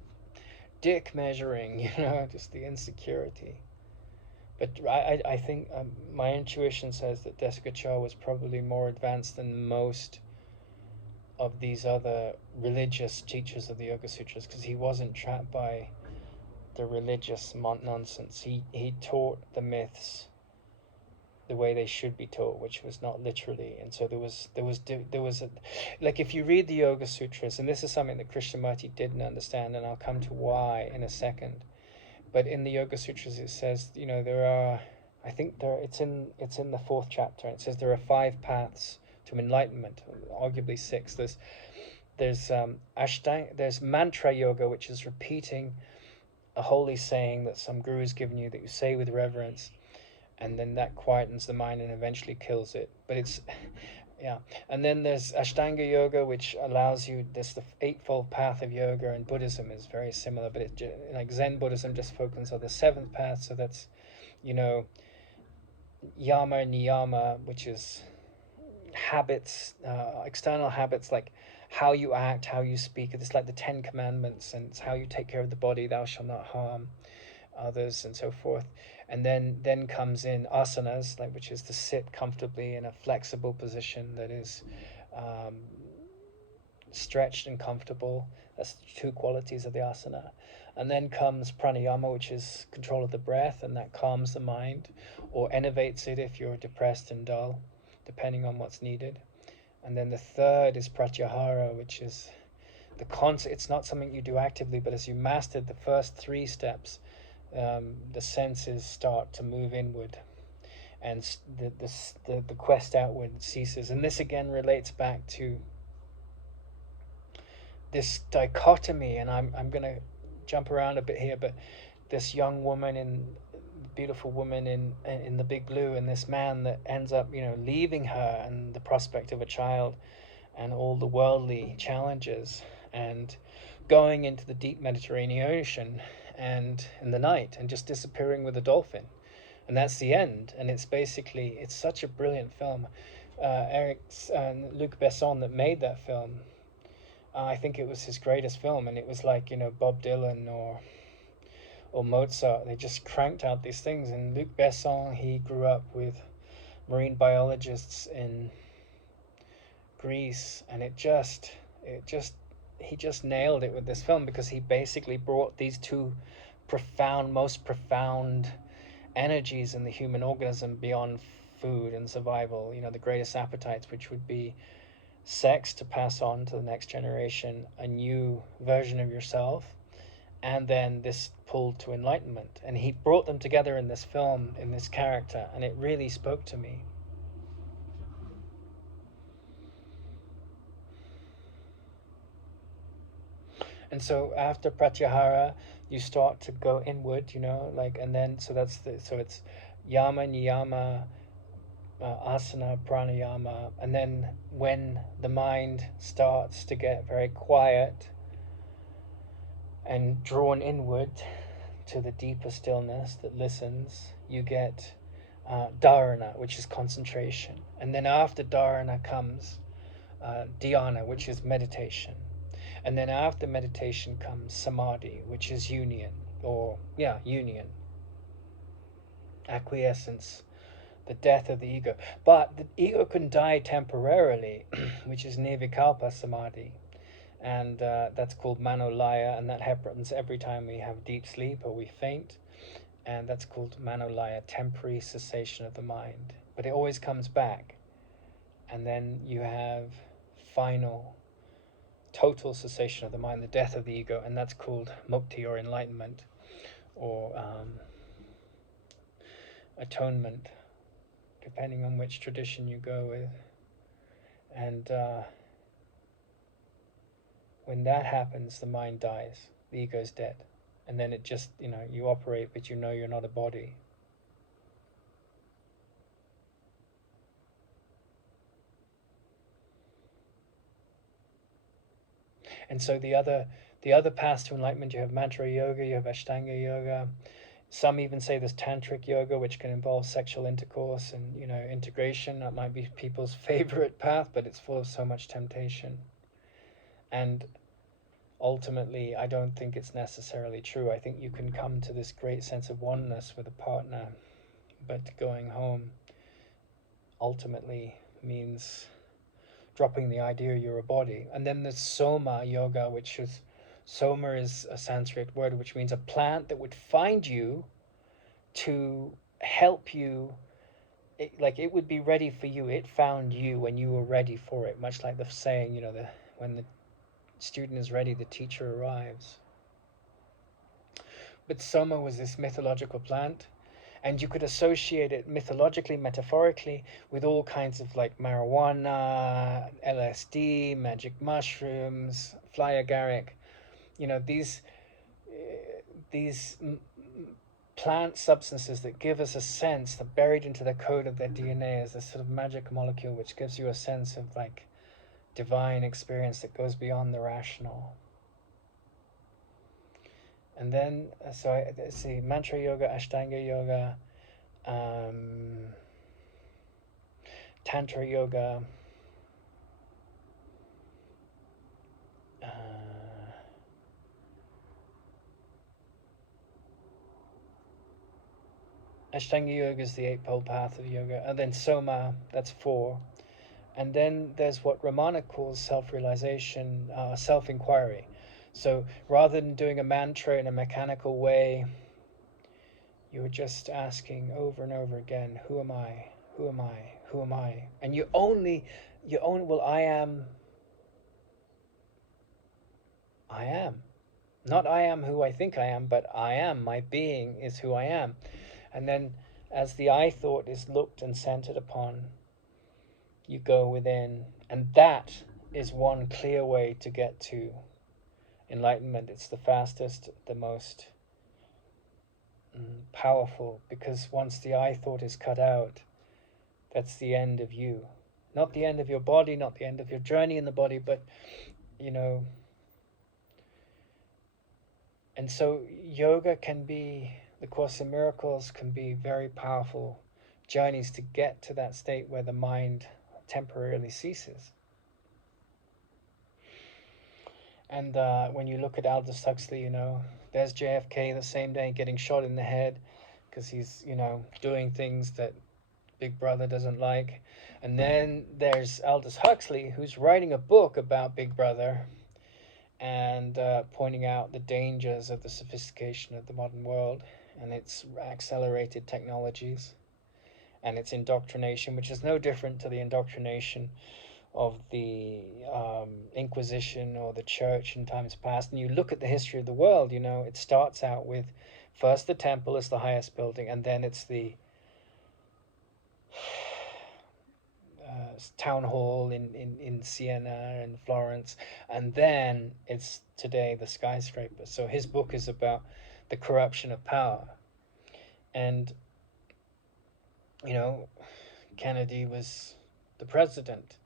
dick measuring, just the insecurity. But I think my intuition says that Desikachar was probably more advanced than most of these other religious teachers of the Yoga Sutras, because he wasn't trapped by the religious nonsense. He taught the myths the way they should be taught, which was not literally. And so like, if you read the Yoga Sutras, and this is something that Krishnamurti didn't understand, and I'll come to why in a second. But in the Yoga Sutras, it says, there are, I think it's in the fourth chapter. And it says there are 5 paths to enlightenment, arguably 6. There's there's mantra yoga, which is repeating a holy saying that some guru's given you, that you say with reverence, and then that quietens the mind and eventually kills it. But it's yeah. And then there's Ashtanga yoga, which allows you the eightfold path of yoga, and Buddhism is very similar, but like Zen Buddhism just focuses on the 7th path. So that's yama niyama, which is habits, external habits, like how you act, how you speak. It's like the 10 commandments, and it's how you take care of the body. Thou shalt not harm others, and so forth. And then comes in asanas, like, which is to sit comfortably in a flexible position that is stretched and comfortable. That's 2 qualities of the asana. And then comes pranayama, which is control of the breath, and that calms the mind or enervates it if you're depressed and dull, depending on what's needed. And then the third is pratyahara, which is it's not something you do actively, but as you mastered the first 3 steps, the senses start to move inward, and the quest outward ceases. And this again relates back to this dichotomy, and I'm going to jump around a bit here, but this young woman, beautiful woman in the big blue, and this man that ends up leaving her, and the prospect of a child, and all the worldly challenges, and going into the deep Mediterranean Ocean, and in the night, and just disappearing with a dolphin. And that's the end. And it's such a brilliant film. Luc Besson that made that film, I think it was his greatest film. And it was like, Bob Dylan or Mozart, they just cranked out these things. And Luc Besson, he grew up with marine biologists in Greece, and he just nailed it with this film, because he basically brought these 2 most profound energies in the human organism beyond food and survival, the greatest appetites, which would be sex, to pass on to the next generation a new version of yourself, and then this pull to enlightenment. And he brought them together in this film, in this character, and it really spoke to me. And so after pratyahara, you start to go inward, and then so it's yama, niyama, asana, pranayama, and then when the mind starts to get very quiet and drawn inward to the deeper stillness that listens, you get dharana, which is concentration. And then after dharana comes dhyana, which is meditation. And then after meditation comes samadhi, which is union, acquiescence, the death of the ego. But the ego can die temporarily, which is nirvikalpa samadhi. And that's called manolaya, and that happens every time we have deep sleep or we faint. And that's called manolaya, temporary cessation of the mind. But it always comes back. And then you have final total cessation of the mind, the death of the ego, and that's called mukti, or enlightenment, or atonement, depending on which tradition you go with. And when that happens, the mind dies, the ego's dead, and then it just, you operate, but you're not a body. And so the other paths to enlightenment, you have mantra yoga, you have Ashtanga yoga, Some even say there's tantric yoga, which can involve sexual intercourse and, integration. That might be people's favorite path, but it's full of so much temptation. And ultimately, I don't think it's necessarily true. I think you can come to this great sense of oneness with a partner, but going home ultimately means dropping the idea you're a body. And then there's Soma yoga, which is, Soma is a Sanskrit word which means a plant that would find you to help you. It would be ready for you. It found you when you were ready for it, much like the saying, when the student is ready, the teacher arrives. But Soma was this mythological plant, and you could associate it mythologically, metaphorically, with all kinds of like marijuana, LSD, magic mushrooms, fly agaric. These plant substances that give us a sense, that buried into the code of their DNA is this sort of magic molecule which gives you a sense of like divine experience that goes beyond the rational. And then, let's see, mantra yoga, Ashtanga yoga, Tantra yoga, Ashtanga yoga is the eightfold path of yoga, and then Soma, that's 4. And then there's what Ramana calls self-realization, self-inquiry. So rather than doing a mantra in a mechanical way, you're just asking over and over again, who am I? Who am I? Who am I? And well, I am. Not I am who I think I am, but I am. My being is who I am. And then as the I thought is looked and centered upon, you go within. And that is one clear way to get to enlightenment. It's the fastest, the most powerful, because once the I thought is cut out, that's the end of you. Not the end of your body, not the end of your journey in the body, but, and so yoga can be, the Course in Miracles can be very powerful journeys to get to that state where the mind temporarily ceases. And when you look at Aldous Huxley, there's JFK the same day getting shot in the head because he's, doing things that Big Brother doesn't like. And then there's Aldous Huxley, who's writing a book about Big Brother and pointing out the dangers of the sophistication of the modern world and its accelerated technologies and its indoctrination, which is no different to the indoctrination of the Inquisition or the church in times past. And you look at the history of the world, it starts out with first the temple is the highest building, and then it's the town hall in Siena and Florence, and then it's today the skyscraper. So his book is about the corruption of power. And Kennedy was the president,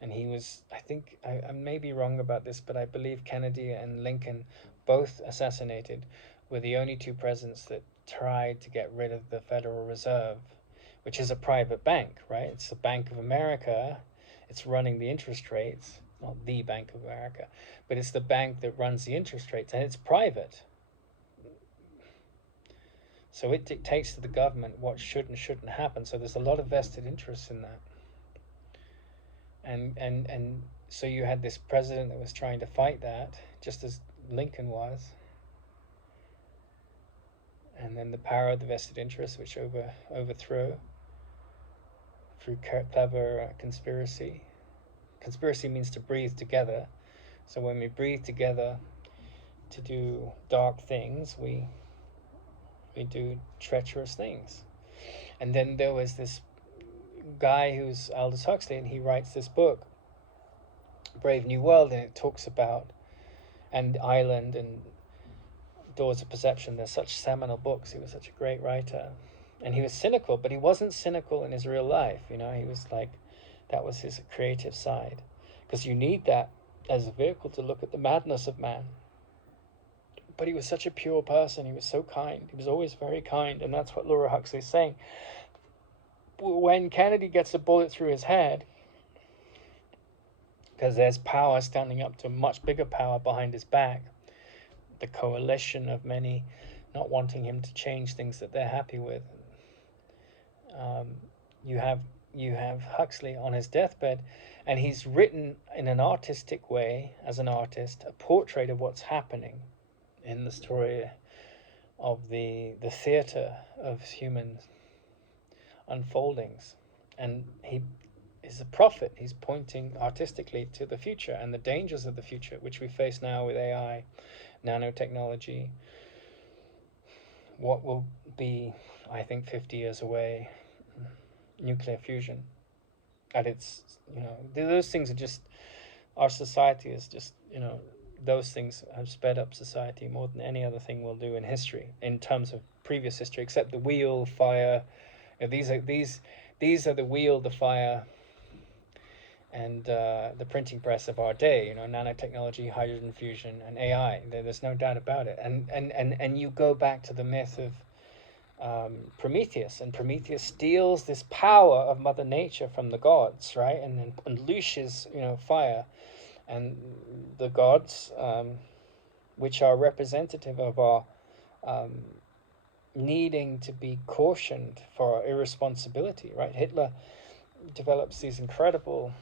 and he was, I think, I may be wrong about this, but I believe Kennedy and Lincoln, both assassinated, were the only 2 presidents that tried to get rid of the Federal Reserve, which is a private bank, right? It's the Bank of America. It's running the interest rates, not the Bank of America, but it's the bank that runs the interest rates, and it's private. So it dictates to the government what should and shouldn't happen. So there's a lot of vested interest in that. And so you had this president that was trying to fight that, just as Lincoln was. And then the power of the vested interest, which overthrew through clever conspiracy. Conspiracy means to breathe together. So when we breathe together to do dark things, we do treacherous things. And then there was this guy who's Aldous Huxley, and he writes this book, Brave New World, and it talks about, and Island and Doors of Perception. They're such seminal books. He was such a great writer. And he was cynical, but he wasn't cynical in his real life. He was like, that was his creative side. Because you need that as a vehicle to look at the madness of man. But he was such a pure person. He was so kind. He was always very kind, and that's what Laura Huxley is saying. When Kennedy gets a bullet through his head, because there's power standing up to much bigger power behind his back, the coalition of many not wanting him to change things that they're happy with. Um, you have Huxley on his deathbed, and he's written in an artistic way, as an artist, a portrait of what's happening in the story of the theater of human unfoldings. And he is a prophet. He's pointing artistically to the future and the dangers of the future, which we face now with AI, nanotechnology. What will be, I think, 50 years away, nuclear fusion. At its, those things are just, our society is just, those things have sped up society more than any other thing will do in history, in terms of previous history, except the wheel, fire. These are the wheel, the fire, and the printing press of our day. Nanotechnology, hydrogen fusion, and AI. There's no doubt about it. And you go back to the myth of Prometheus, and Prometheus steals this power of Mother Nature from the gods, right, and unleashes fire, and the gods, which are representative of our needing to be cautioned for our irresponsibility, right? Hitler develops these incredible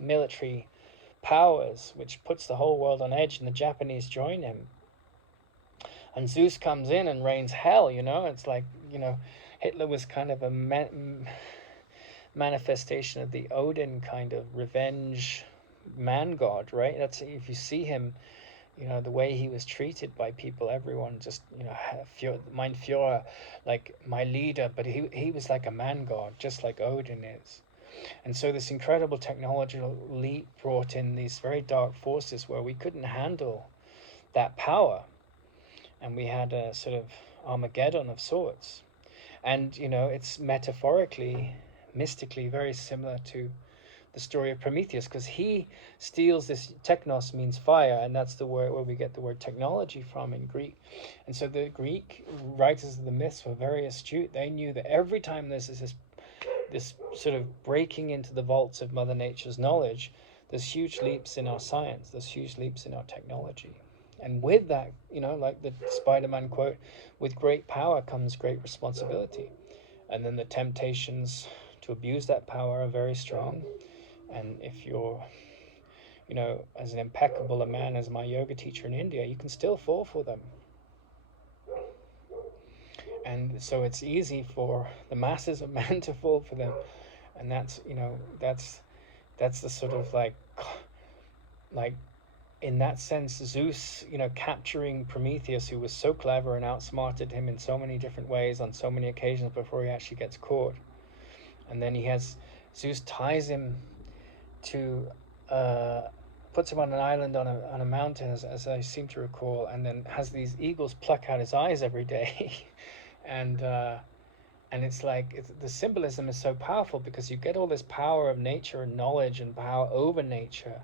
military powers, which puts the whole world on edge, and the Japanese join him. And Zeus comes in and rains hell, It's like, Hitler was kind of a manifestation of the Odin kind of revenge man god, right? That's, if you see him, the way he was treated by people, everyone just, mein Führer, like my leader, but he was like a man god, just like Odin is. And so this incredible technological leap brought in these very dark forces where we couldn't handle that power. And we had a sort of Armageddon of sorts. And, it's metaphorically, mystically very similar to the story of Prometheus, because he steals this, technos means fire, and that's the word where we get the word technology from in Greek. And so the Greek writers of the myths were very astute. They knew that every time there's this sort of breaking into the vaults of Mother Nature's knowledge, there's huge leaps in our science, there's huge leaps in our technology. And with that, like the Spider-Man quote, with great power comes great responsibility. And then the temptations to abuse that power are very strong. And if you're, as an impeccable a man as my yoga teacher in India, you can still fall for them. And so it's easy for the masses of men to fall for them. And that's, that's the sort of like in that sense, Zeus, capturing Prometheus, who was so clever and outsmarted him in so many different ways on so many occasions before he actually gets caught. And then Zeus ties him to, puts him on an island on a mountain, as I seem to recall, and then has these eagles pluck out his eyes every day. and it's like, the symbolism is so powerful, because you get all this power of nature and knowledge and power over nature,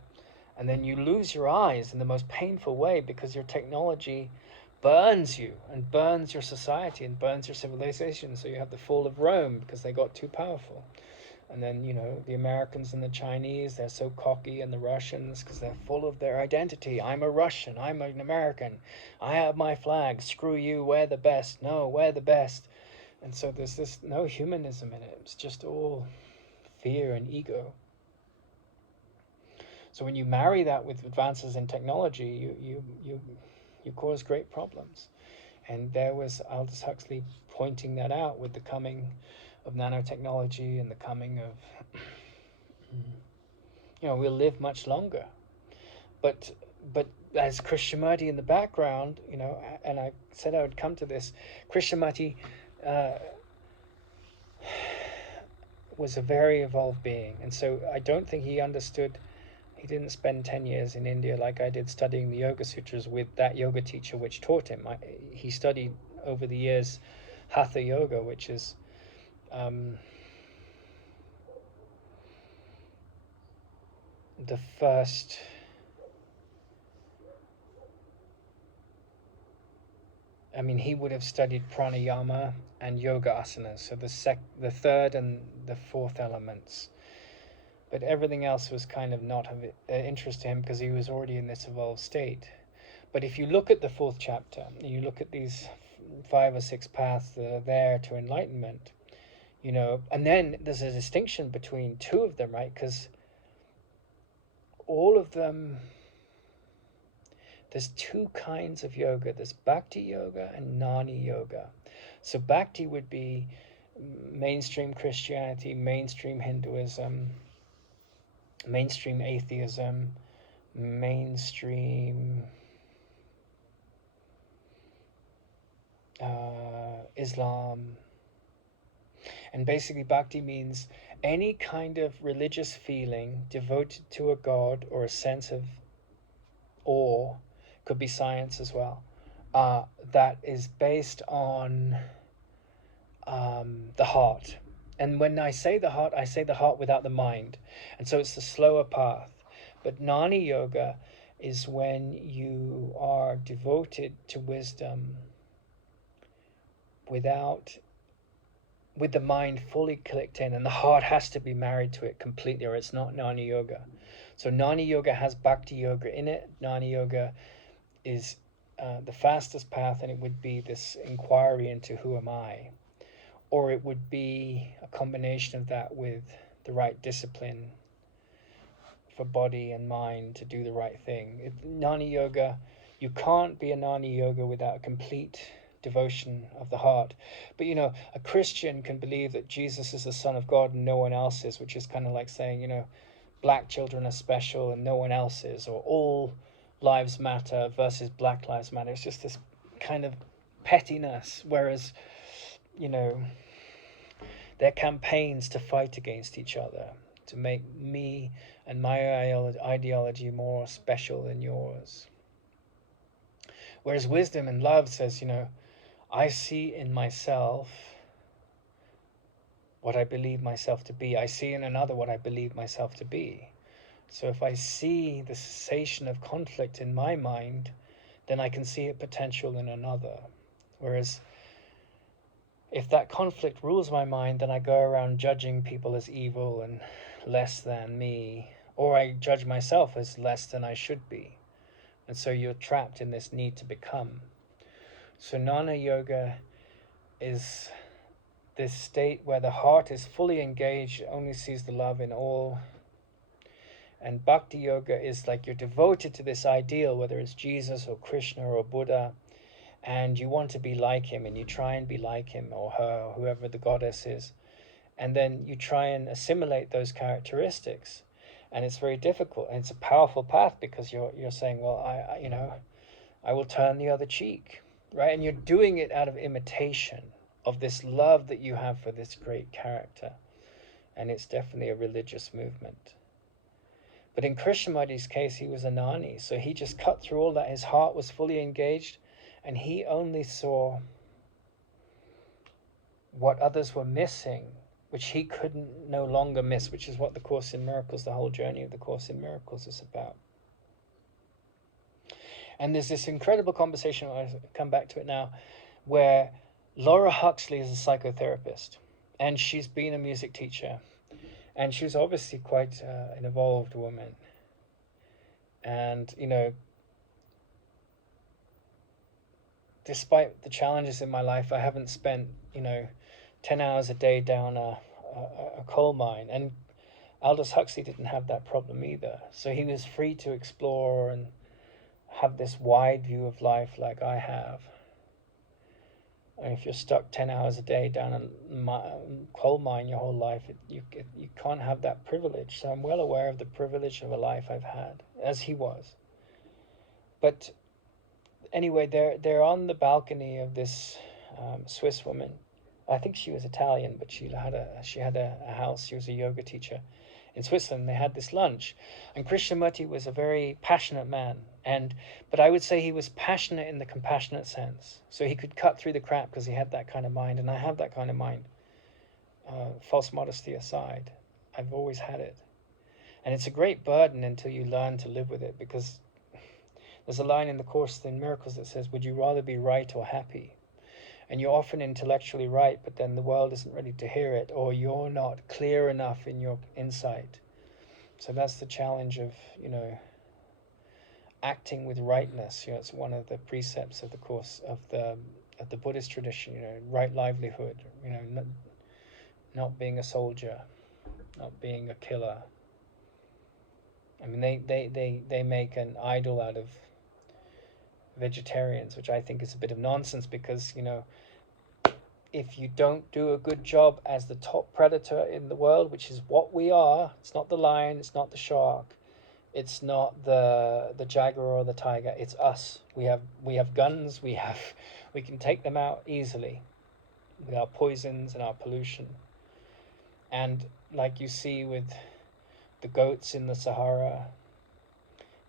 and then you lose your eyes in the most painful way, because your technology burns you and burns your society and burns your civilization. So you have the fall of Rome because they got too powerful. And then, the Americans and the Chinese, they're so cocky, and the Russians, because they're full of their identity. I'm a Russian, I'm an American, I have my flag, screw you, we're the best, no, we're the best. And so there's this no humanism in it. It's just all fear and ego. So when you marry that with advances in technology, you cause great problems. And there was Aldous Huxley pointing that out with the coming of nanotechnology and the coming of, we'll live much longer. But as Krishnamurti in the background, and I said I would come to this, Krishnamurti was a very evolved being. And so I don't think he understood. He didn't spend 10 years in India like I did studying the Yoga Sutras with that yoga teacher which taught him. He studied over the years Hatha Yoga, which is the first I mean, he would have studied pranayama and yoga asanas, so the third and the fourth elements. But everything else was kind of not of interest to him because he was already in this evolved state. But if you look at the fourth chapter, you look at these 5 or 6 paths that are there to enlightenment, and then there's a distinction between two of them, right? Because all of them, there's two kinds of yoga. There's bhakti yoga and jnana yoga. So bhakti would be mainstream Christianity, mainstream Hinduism, mainstream atheism, mainstream Islam. And basically bhakti means any kind of religious feeling devoted to a god or a sense of awe, could be science as well, that is based on the heart. And when I say the heart, I say the heart without the mind. And so it's the slower path. But jnana yoga is when you are devoted to wisdom with the mind fully clicked in, and the heart has to be married to it completely, or it's not jnana yoga. So jnana yoga has bhakti yoga in it. Jnana yoga is the fastest path, and it would be this inquiry into who am I, or it would be a combination of that with the right discipline for body and mind to do the right thing. Jnana yoga, you can't be a jnana yoga without a complete devotion of the heart. But a Christian can believe that Jesus is the Son of God and no one else is, which is kind of like saying, black children are special and no one else is, or all lives matter versus Black Lives Matter. It's just this kind of pettiness, whereas their campaigns to fight against each other, to make me and my ideology more special than yours. Whereas wisdom and love says, I see in myself what I believe myself to be. I see in another what I believe myself to be. So if I see the cessation of conflict in my mind, then I can see a potential in another. Whereas if that conflict rules my mind, then I go around judging people as evil and less than me, or I judge myself as less than I should be. And so you're trapped in this need to become. So jnana yoga is this state where the heart is fully engaged, only sees the love in all. And bhakti yoga is like you're devoted to this ideal, whether it's Jesus or Krishna or Buddha, and you want to be like him, and you try and be like him or her, or whoever the goddess is. And then you try and assimilate those characteristics. And it's very difficult, and it's a powerful path because you're saying, well, I will turn the other cheek, right? And you're doing it out of imitation of this love that you have for this great character. And it's definitely a religious movement. But in Krishnamurti's case, he was a jnani, so he just cut through all that. His heart was fully engaged, and he only saw what others were missing, which he couldn't no longer miss, which is what the Course in Miracles, the whole journey of the Course in Miracles is about. And there's this incredible conversation, I'll come back to it now, where Laura Huxley is a psychotherapist, and she's been a music teacher, and she's obviously quite an evolved woman. And, despite the challenges in my life, I haven't spent, 10 hours a day down a coal mine. And Aldous Huxley didn't have that problem either. So he was free to explore and have this wide view of life like I have. And if you're stuck 10 hours a day down a coal mine your whole life, you can't have that privilege. So I'm well aware of the privilege of a life I've had, as he was. But anyway, they're on the balcony of this Swiss woman. I think she was Italian, but she had a house. She was a yoga teacher in Switzerland. They had this lunch, and Krishnamurti was a very passionate man, but I would say he was passionate in the compassionate sense. So he could cut through the crap because he had that kind of mind, and I have that kind of mind. False modesty aside, I've always had it, and it's a great burden until you learn to live with it, because There's a line in the Course in Miracles that says, would you rather be right or happy? And you're often intellectually right, but then the world isn't ready to hear it, or you're not clear enough in your insight. So that's the challenge of, acting with rightness. It's one of the precepts of the Course of the Buddhist tradition. Right livelihood. Not being a soldier, not being a killer. I mean, they make an idol out of vegetarians, which I think is a bit of nonsense, because if you don't do a good job as the top predator in the world, which is what we are, it's not the lion, it's not the shark, it's not the jaguar or the tiger, it's us. We have guns, we can take them out easily with our poisons and our pollution. And like you see with the goats in the Sahara,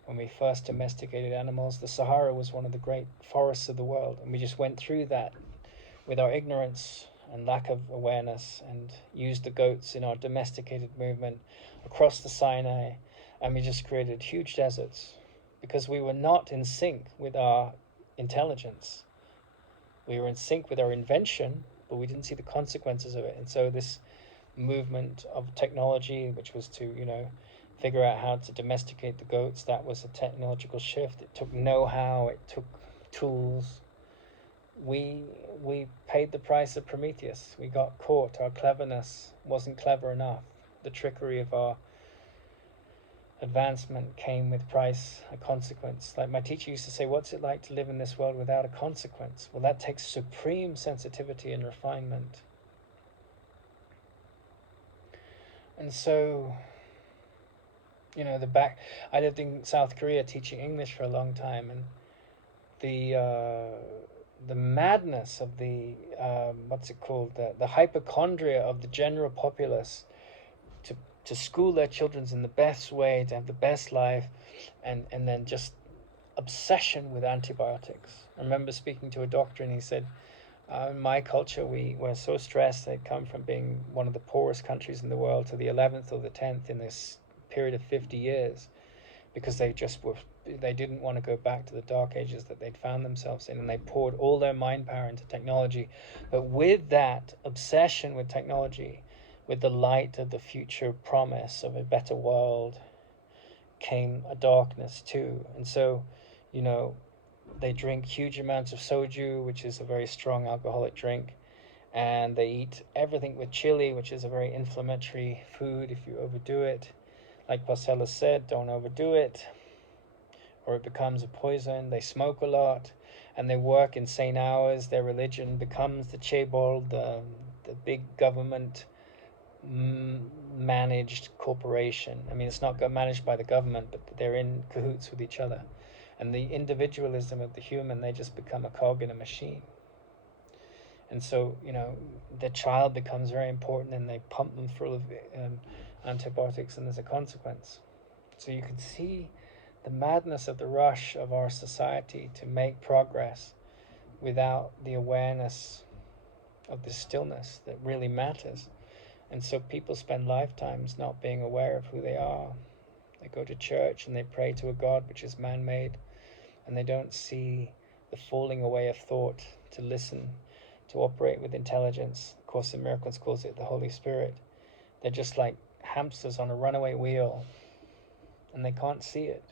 when we first domesticated animals, the Sahara was one of the great forests of the world, and we just went through that with our ignorance and lack of awareness, and used the goats in our domesticated movement across the Sinai, and we just created huge deserts because we were not in sync with our intelligence. We were in sync with our invention, but we didn't see the consequences of it. And so this movement of technology, which was to figure out how to domesticate the goats, that was a technological shift. It took know-how, it took tools. We paid the price of Prometheus. We got caught. Our cleverness wasn't clever enough. The trickery of our advancement came with price, a consequence. Like my teacher used to say, what's it like to live in this world without a consequence? Well, that takes supreme sensitivity and refinement. And so, I lived in South Korea teaching English for a long time, and the madness of the the hypochondria of the general populace to school their children in the best way, to have the best life, and then just obsession with antibiotics. I remember speaking to a doctor, and he said, in my culture, we were so stressed. They'd come from being one of the poorest countries in the world to the 11th or the 10th in this period of 50 years, because they didn't want to go back to the dark ages that they'd found themselves in, and they poured all their mind power into technology. But with that obsession with technology, with the light of the future promise of a better world, came a darkness too. And so, they drink huge amounts of soju, which is a very strong alcoholic drink, and they eat everything with chili, which is a very inflammatory food if you overdo it. Like Porcella said, don't overdo it, or it becomes a poison. They smoke a lot, and they work insane hours. Their religion becomes the chaebol, the big government managed corporation. I mean, it's not managed by the government, but they're in cahoots with each other. And the individualism of the human, they just become a cog in a machine. And so, the child becomes very important, and they pump them full of antibiotics, and there's a consequence. So you can see the madness of the rush of our society to make progress without the awareness of the stillness that really matters. And so people spend lifetimes not being aware of who they are. They go to church and they pray to a God which is man-made, and they don't see the falling away of thought to listen, to operate with intelligence. The Course in Miracles calls it the Holy Spirit. They're just like hamsters on a runaway wheel, and they can't see it.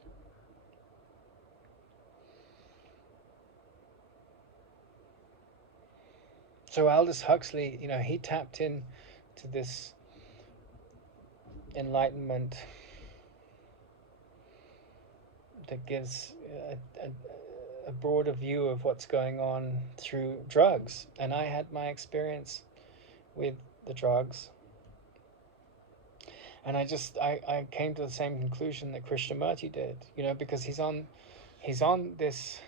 So Aldous Huxley, he tapped in to this enlightenment that gives a broader view of what's going on through drugs. And I had my experience with the drugs, and I came to the same conclusion that Krishnamurti did, because he's on this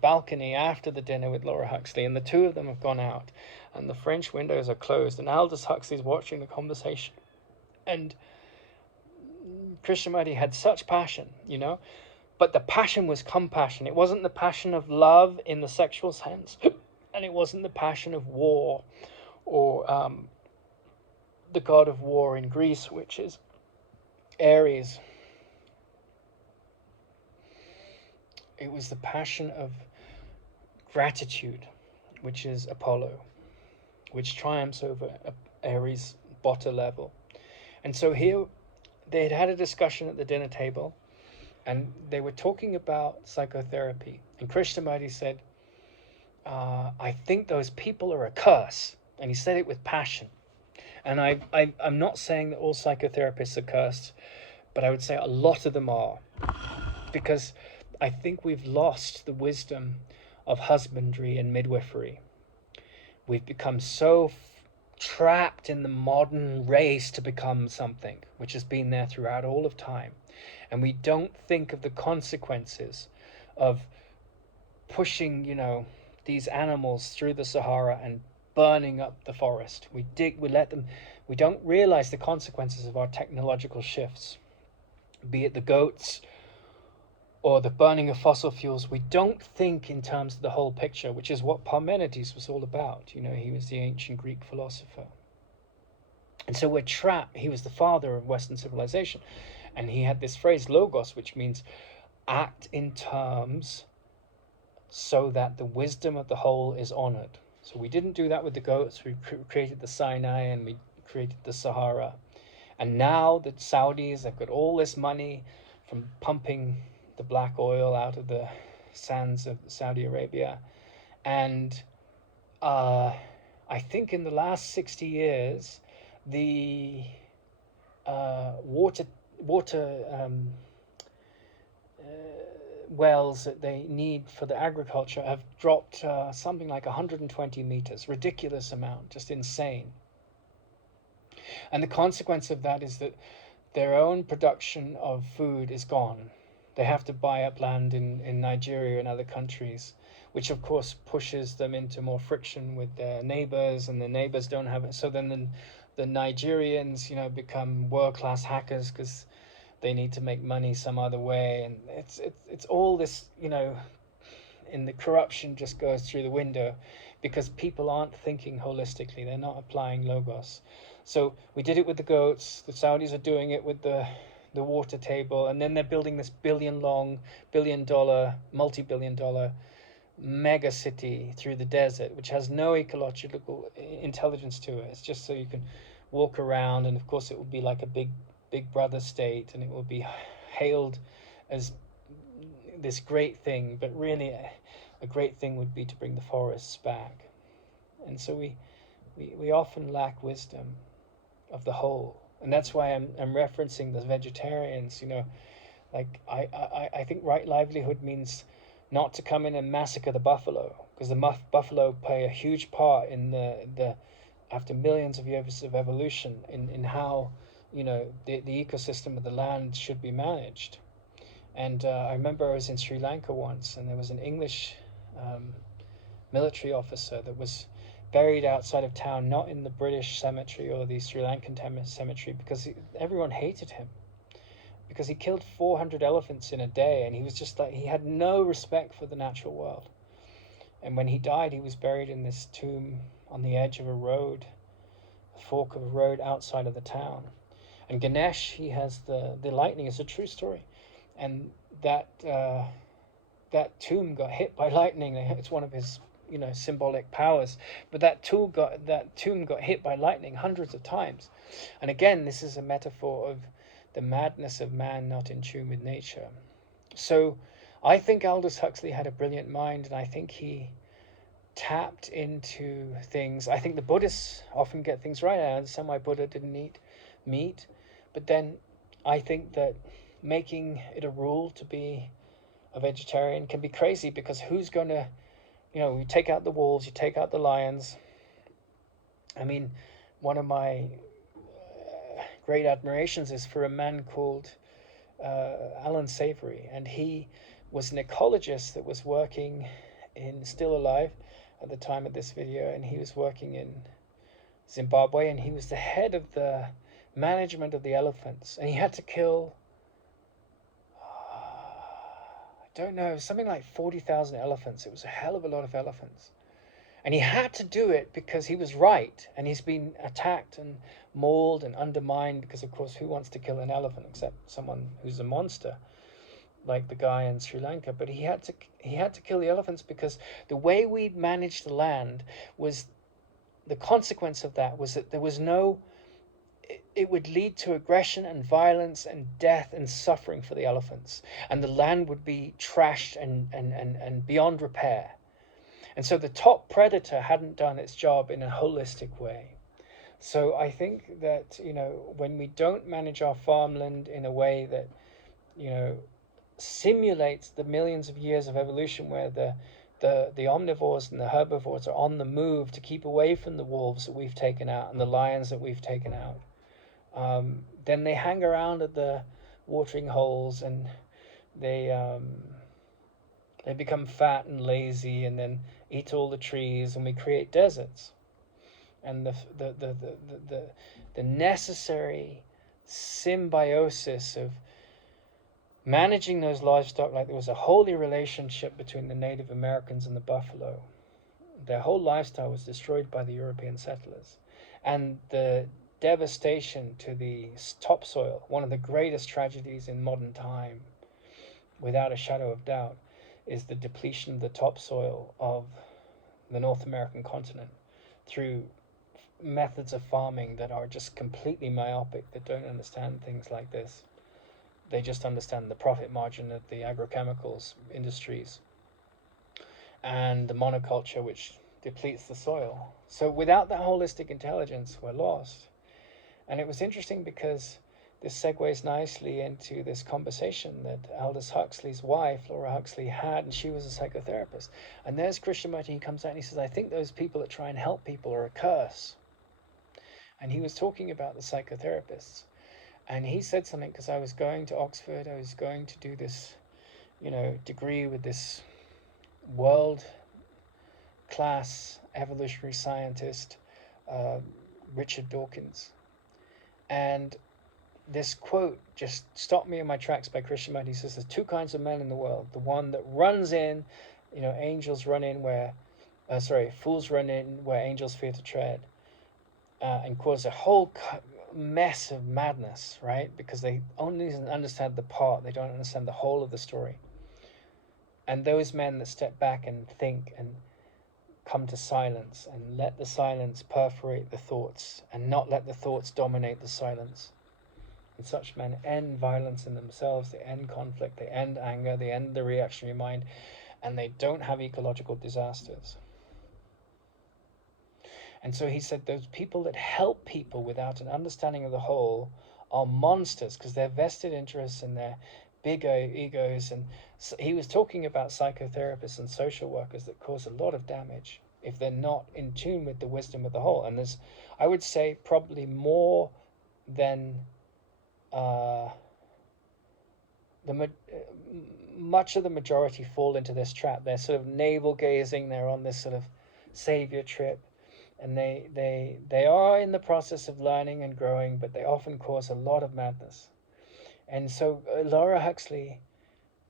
balcony after the dinner with Laura Huxley, and the two of them have gone out, and the French windows are closed, and Aldous Huxley's watching the conversation. And Krishnamurti had such passion, but the passion was compassion. It wasn't the passion of love in the sexual sense, and it wasn't the passion of war, or the god of war in Greece, which is Ares. It was the passion of gratitude, which is Apollo, which triumphs over Ares' Botta level. And so here they had had a discussion at the dinner table, and they were talking about psychotherapy. And Krishnamurti said, I think those people are a curse. And he said it with passion. And I'm not saying that all psychotherapists are cursed, but I would say a lot of them are. Because I think we've lost the wisdom of husbandry and midwifery. We've become so trapped in the modern race to become something, which has been there throughout all of time. And we don't think of the consequences of pushing, these animals through the Sahara and burning up the forest. We let them, we don't realize the consequences of our technological shifts, be it the goats or the burning of fossil fuels. We don't think in terms of the whole picture, which is what Parmenides was all about. He was the ancient Greek philosopher. And so we're trapped. He was the father of Western civilization. And he had this phrase, logos, which means act in terms so that the wisdom of the whole is honored. So we didn't do that with the goats. We created the Sinai and we created the Sahara. And now the Saudis have got all this money from pumping the black oil out of the sands of Saudi Arabia. And I think in the last 60 years, the water wells that they need for the agriculture have dropped something like 120 meters. Ridiculous amount, just insane. And the consequence of that is that their own production of food is gone. They have to buy up land in Nigeria and other countries, which of course pushes them into more friction with their neighbors, and the neighbors don't have it. So then the Nigerians, become world-class hackers because they need to make money some other way. And it's all this, and the corruption just goes through the window because people aren't thinking holistically. They're not applying logos. So we did it with the goats. The Saudis are doing it with the water table, and then they're building this billion-dollar, multi-billion-dollar mega city through the desert, which has no ecological intelligence to it. It's just so you can walk around, and of course it will be like a big brother state, and it will be hailed as this great thing, but really a great thing would be to bring the forests back. And so we often lack wisdom of the whole. And that's why I'm referencing the vegetarians. Like I think right livelihood means not to come in and massacre the buffalo, because the buffalo play a huge part in the after millions of years of evolution in how the ecosystem of the land should be managed. And I remember I was in Sri Lanka once, and there was an English military officer that was buried outside of town, not in the British cemetery or the Sri Lankan cemetery, because everyone hated him because he killed 400 elephants in a day, and he was just like, he had no respect for the natural world. And when he died, he was buried in this tomb on the edge of a road, a fork of a road outside of the town. And Ganesh, he has the lightning. It's a true story. And that tomb got hit by lightning. It's one of his symbolic powers. But that tomb got hit by lightning hundreds of times. And again, this is a metaphor of the madness of man not in tune with nature. So I think Aldous Huxley had a brilliant mind, and I think he tapped into things. I think the Buddhists often get things right. I understand why Buddha didn't eat meat, but then I think that making it a rule to be a vegetarian can be crazy, because who's going to, you take out the wolves, you take out the lions. I mean, one of my great admirations is for a man called Alan Savory, and he was an ecologist that was working still alive at the time of this video, and he was working in Zimbabwe, and he was the head of the management of the elephants, and he had to kill I don't know, something like 40,000 elephants. It was a hell of a lot of elephants. And he had to do it because he was right, and he's been attacked and mauled and undermined, because of course who wants to kill an elephant except someone who's a monster? like the guy in Sri Lanka, but he had to kill the elephants because the way we managed the land was the consequence of that was that there was no it would lead to aggression and violence and death and suffering for the elephants, and the land would be trashed and beyond repair. And so the top predator hadn't done its job in a holistic way. So I think that, when we don't manage our farmland in a way that, you know, simulates the millions of years of evolution where the omnivores and the herbivores are on the move to keep away from the wolves that we've taken out and the lions that we've taken out, then they hang around at the watering holes, and they they become fat and lazy, and then eat all the trees, and we create deserts. And the necessary symbiosis of managing those livestock, like there was a holy relationship between the Native Americans and the buffalo. Their whole lifestyle was destroyed by the European settlers. And the devastation to the topsoil, one of the greatest tragedies in modern time, without a shadow of doubt, is the depletion of the topsoil of the North American continent through methods of farming that are just completely myopic, that don't understand things like this. They just understand the profit margin of the agrochemicals industries and the monoculture, which depletes the soil. So without that holistic intelligence, we're lost. And it was interesting because this segues nicely into this conversation that Aldous Huxley's wife, Laura Huxley, had, and she was a psychotherapist. And there's Krishnamurti, he comes out and he says, I think those people that try and help people are a curse. And he was talking about the psychotherapists. And he said something, because I was going to Oxford, I was going to do this, degree with this world-class evolutionary scientist, Richard Dawkins. And this quote just stopped me in my tracks by Krishnamurti. He says there's two kinds of men in the world. The one that runs in, angels run in where, fools run in where angels fear to tread, and cause a whole mess of madness, right? Because they only understand the part, they don't understand the whole of the story. And those men that step back and think and come to silence and let the silence perforate the thoughts and not let the thoughts dominate the silence. And such men end violence in themselves, they end conflict, they end anger, they end the reactionary mind, and they don't have ecological disasters. And so he said those people that help people without an understanding of the whole are monsters, because their vested interests and their big egos. And so he was talking about psychotherapists and social workers that cause a lot of damage if they're not in tune with the wisdom of the whole. And there's, I would say, probably more than much of the majority fall into this trap. They're sort of navel gazing, they're on this sort of savior trip, and they are in the process of learning and growing, but they often cause a lot of madness. And so Laura Huxley,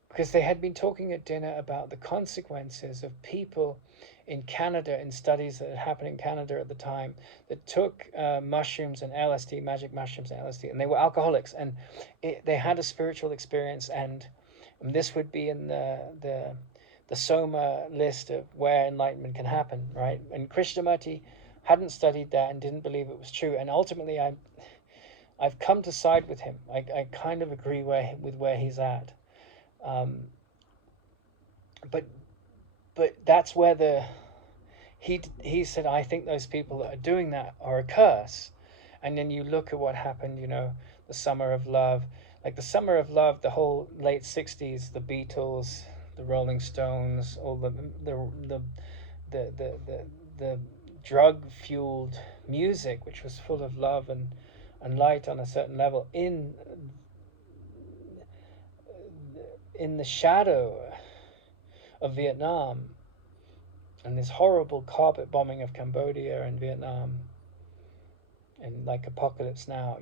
because they had been talking at dinner about the consequences of people in Canada, in studies that had happened in Canada at the time, that took mushrooms and LSD, magic mushrooms and LSD, and they were alcoholics, and they had a spiritual experience, and this would be in the Soma list of where enlightenment can happen, right? And Krishnamurti hadn't studied that and didn't believe it was true, and ultimately I've come to side with him. I kind of agree with where he's at. But that's where he said, I think those people that are doing that are a curse. And then you look at what happened, the Summer of Love, like the Summer of Love, the whole late 60s, the Beatles, the Rolling Stones, all the drug fueled music, which was full of love and light on a certain level, in the shadow of Vietnam and this horrible carpet bombing of Cambodia and Vietnam, and like Apocalypse Now,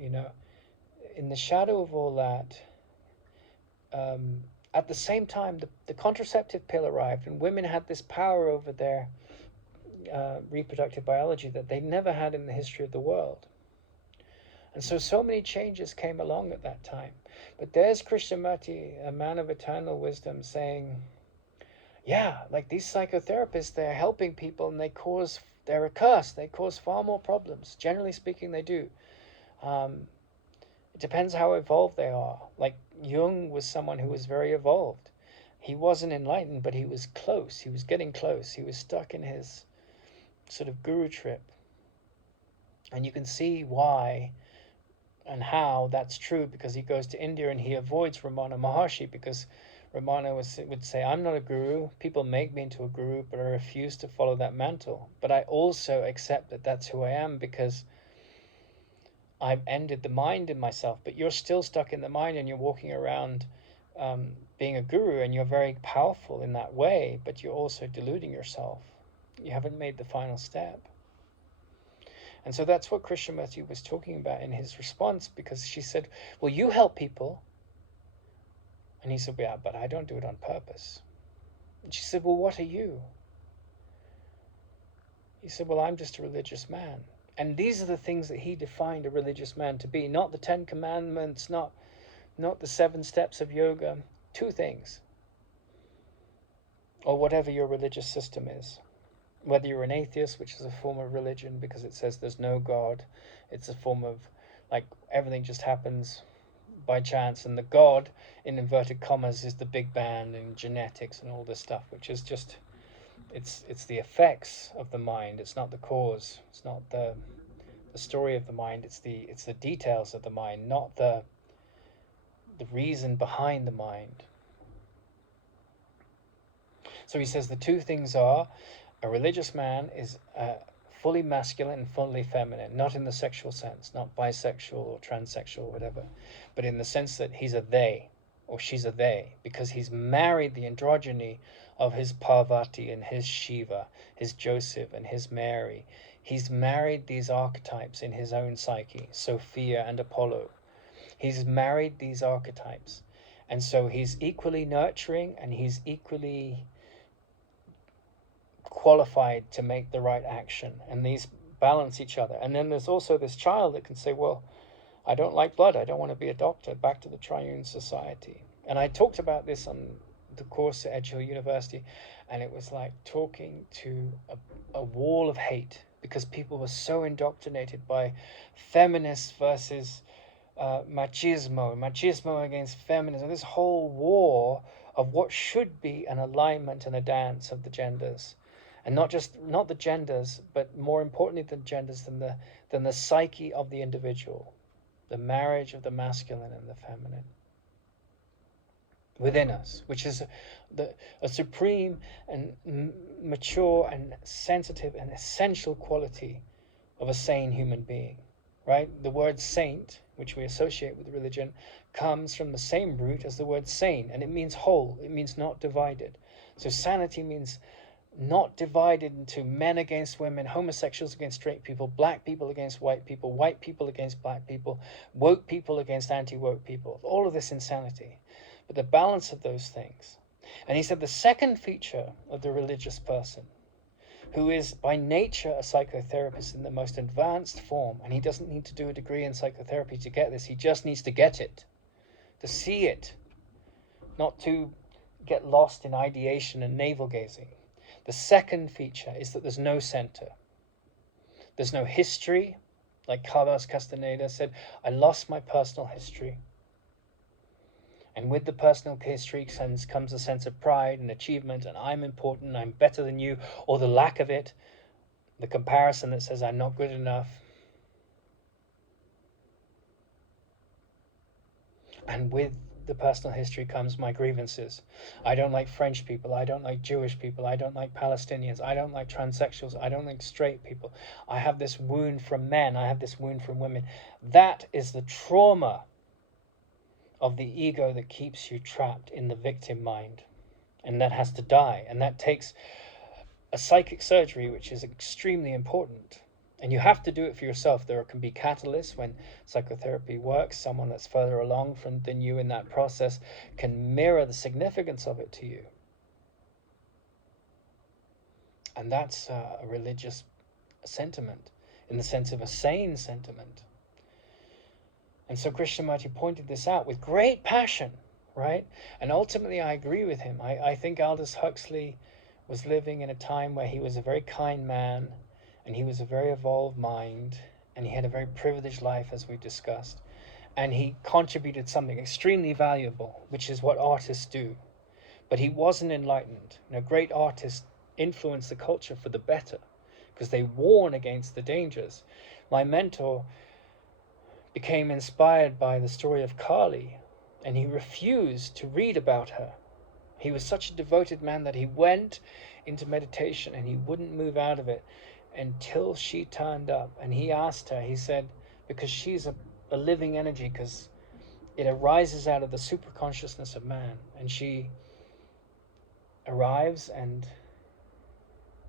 in the shadow of all that, at the same time, the contraceptive pill arrived, and women had this power over their reproductive biology that they never had in the history of the world. And so many changes came along at that time. But there's Krishnamurti, a man of eternal wisdom, saying, yeah, like these psychotherapists, they're helping people and they're a curse. They cause far more problems. Generally speaking, they do. Um, it depends how evolved they are. Like Jung was someone who was very evolved. He wasn't enlightened, but he was close. He was getting close. He was stuck in his sort of guru trip. And you can see why and how that's true, because he goes to India and he avoids Ramana Maharshi, because Ramana would say, I'm not a guru. People make me into a guru, but I refuse to follow that mantle. But I also accept that that's who I am, because I've ended the mind in myself. But you're still stuck in the mind and you're walking around being a guru, and you're very powerful in that way, but you're also deluding yourself. You haven't made the final step. And so that's what Krishnamurti was talking about in his response, because she said, well, you help people. And he said, yeah, but I don't do it on purpose. And she said, well, what are you? He said, well, I'm just a religious man. And these are the things that he defined a religious man to be, not the 10 Commandments, not the 7 steps of yoga. 2 things, or whatever your religious system is. Whether you're an atheist, which is a form of religion because it says there's no God, it's a form of, like, everything just happens by chance, and the God, in inverted commas, is the Big Bang and genetics and all this stuff, which is just, it's the effects of the mind. It's not the cause. It's not the story of the mind. It's the details of the mind, not the reason behind the mind. So he says the 2 things are, a religious man is fully masculine and fully feminine, not in the sexual sense, not bisexual or transsexual or whatever, but in the sense that he's a they, or she's a they, because he's married the androgyny of his Parvati and his Shiva, his Joseph and his Mary. He's married these archetypes in his own psyche, Sophia and Apollo. He's married these archetypes. And so he's equally nurturing and he's equally qualified to make the right action, and these balance each other. And then there's also this child that can say, well, I don't like blood, I don't want to be a doctor, back to the Triune Society. And I talked about this on the course at Edge Hill University, and it was like talking to a wall of hate, because people were so indoctrinated by feminists versus machismo against feminism, this whole war of what should be an alignment and a dance of the genders. And not the genders, but more importantly than genders, than the psyche of the individual, the marriage of the masculine and the feminine within us, which is a supreme and mature and sensitive and essential quality of a sane human being, right? The word saint, which we associate with religion, comes from the same root as the word sane, and it means whole. It means not divided. So sanity means not divided into men against women, homosexuals against straight people, black people against white people against black people, woke people against anti-woke people. All of this insanity. But the balance of those things. And he said the second feature of the religious person, who is by nature a psychotherapist in the most advanced form, and he doesn't need to do a degree in psychotherapy to get this, he just needs to get it, to see it, not to get lost in ideation and navel-gazing. The second feature is that there's no center. There's no history. Like Carlos Castaneda said, I lost my personal history. And with the personal history comes a sense of pride and achievement, and I'm important, I'm better than you, or the lack of it, the comparison that says I'm not good enough. And with the personal history comes my grievances. I don't like French people, I don't like Jewish people, I don't like Palestinians, I don't like transsexuals, I don't like straight people. I have this wound from men, I have this wound from women. That is the trauma of the ego that keeps you trapped in the victim mind. And that has to die. And that takes a psychic surgery, which is extremely important. And you have to do it for yourself. There can be catalysts when psychotherapy works. Someone that's further along than you in that process can mirror the significance of it to you. And that's a religious sentiment, in the sense of a sane sentiment. And so Krishnamurti pointed this out with great passion, right? And ultimately, I agree with him. I think Aldous Huxley was living in a time where he was a very kind man, and he was a very evolved mind, and he had a very privileged life, as we discussed. And he contributed something extremely valuable, which is what artists do. But he wasn't enlightened. Great artists influence the culture for the better because they warn against the dangers. My mentor became inspired by the story of Kali, and he refused to read about her. He was such a devoted man that he went into meditation and he wouldn't move out of it until she turned up. And he asked her, he said, because she's a living energy, because it arises out of the superconsciousness of man. And she arrives and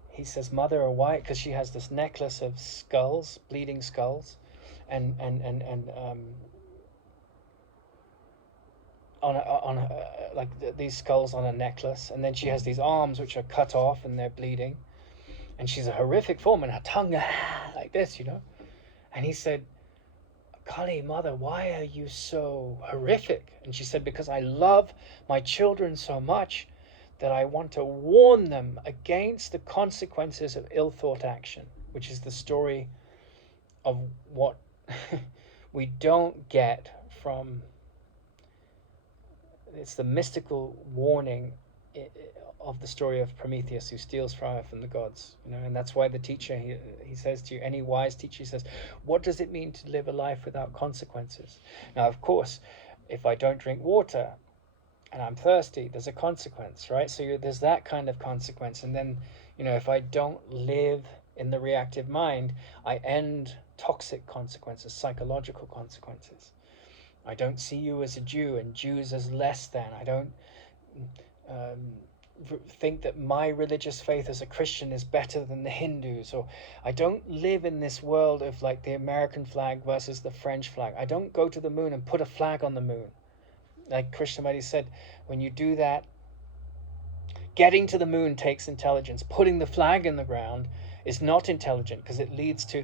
he says, Mother, or why? Because she has this necklace of skulls, bleeding skulls, and like these skulls on a necklace, and then she has these arms which are cut off and they're bleeding, and she's a horrific form, and her tongue like this, And he said, Kali, Mother, why are you so horrific? And she said, because I love my children so much that I want to warn them against the consequences of ill-thought action, which is the story of what we don't get from. It's the mystical warning of the story of Prometheus who steals fire from the gods, and that's why the teacher, he says to you, any wise teacher, he says, what does it mean to live a life without consequences? Now, of course, if I don't drink water and I'm thirsty, there's a consequence, right? So there's that kind of consequence. And then, if I don't live in the reactive mind, I end toxic consequences, psychological consequences. I don't see you as a Jew and Jews as less than. I don't think that my religious faith as a Christian is better than the Hindus, or I don't live in this world of like the American flag versus the French flag. I don't go to the moon and put a flag on the moon. Like Krishnamurti said, when you do that, getting to the moon takes intelligence. Putting the flag in the ground is not intelligent because it leads to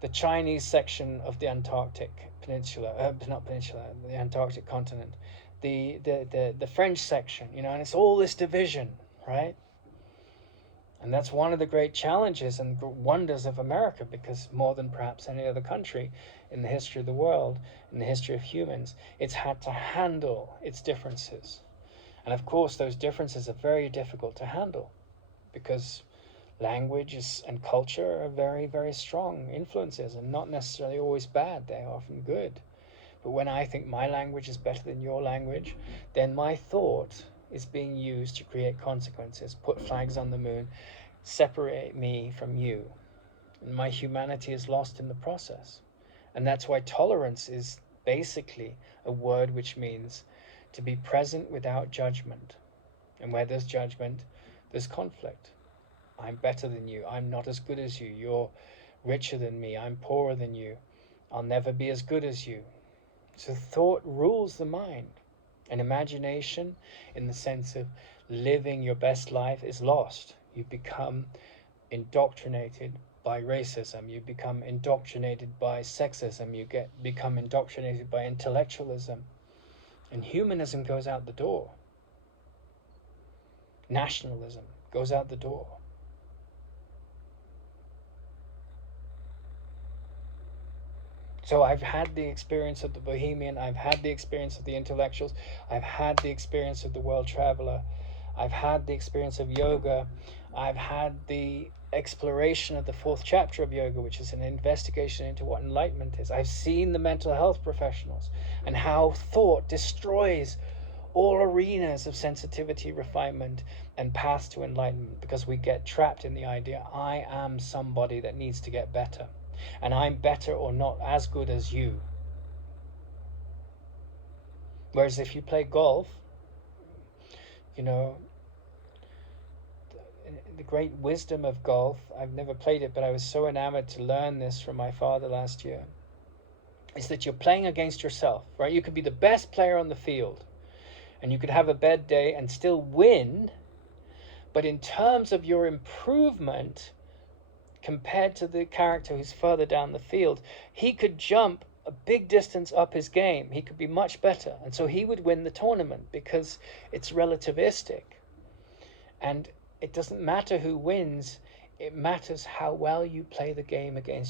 the Chinese section of the Antarctic peninsula, not peninsula, the Antarctic continent, the French section, and it's all this division, right? And that's one of the great challenges and wonders of America, because more than perhaps any other country in the history of the world, in the history of humans, it's had to handle its differences. And of course, those differences are very difficult to handle because language and culture are very, very strong influences and not necessarily always bad. They're often good. But when I think my language is better than your language, then my thought is being used to create consequences, put flags on the moon, separate me from you. And my humanity is lost in the process. And that's why tolerance is basically a word which means to be present without judgment. And where there's judgment, there's conflict. I'm better than you. I'm not as good as you. You're richer than me. I'm poorer than you. I'll never be as good as you. So thought rules the mind. And imagination, in the sense of living your best life, is lost. You become indoctrinated by racism. You become indoctrinated by sexism. You become indoctrinated by intellectualism. And humanism goes out the door. Nationalism goes out the door. So I've had the experience of the bohemian, I've had the experience of the intellectuals, I've had the experience of the world traveler, I've had the experience of yoga, I've had the exploration of the 4th chapter of yoga, which is an investigation into what enlightenment is. I've seen the mental health professionals and how thought destroys all arenas of sensitivity, refinement, and paths to enlightenment, because we get trapped in the idea, I am somebody that needs to get better, and I'm better or not as good as you. Whereas if you play golf, the great wisdom of golf, I've never played it, but I was so enamored to learn this from my father last year, is that you're playing against yourself, right? You could be the best player on the field, and you could have a bad day and still win, but in terms of your improvement compared to the character who's further down the field, he could jump a big distance up his game, he could be much better, and so he would win the tournament because it's relativistic. And it doesn't matter who wins, it matters how well you play the game against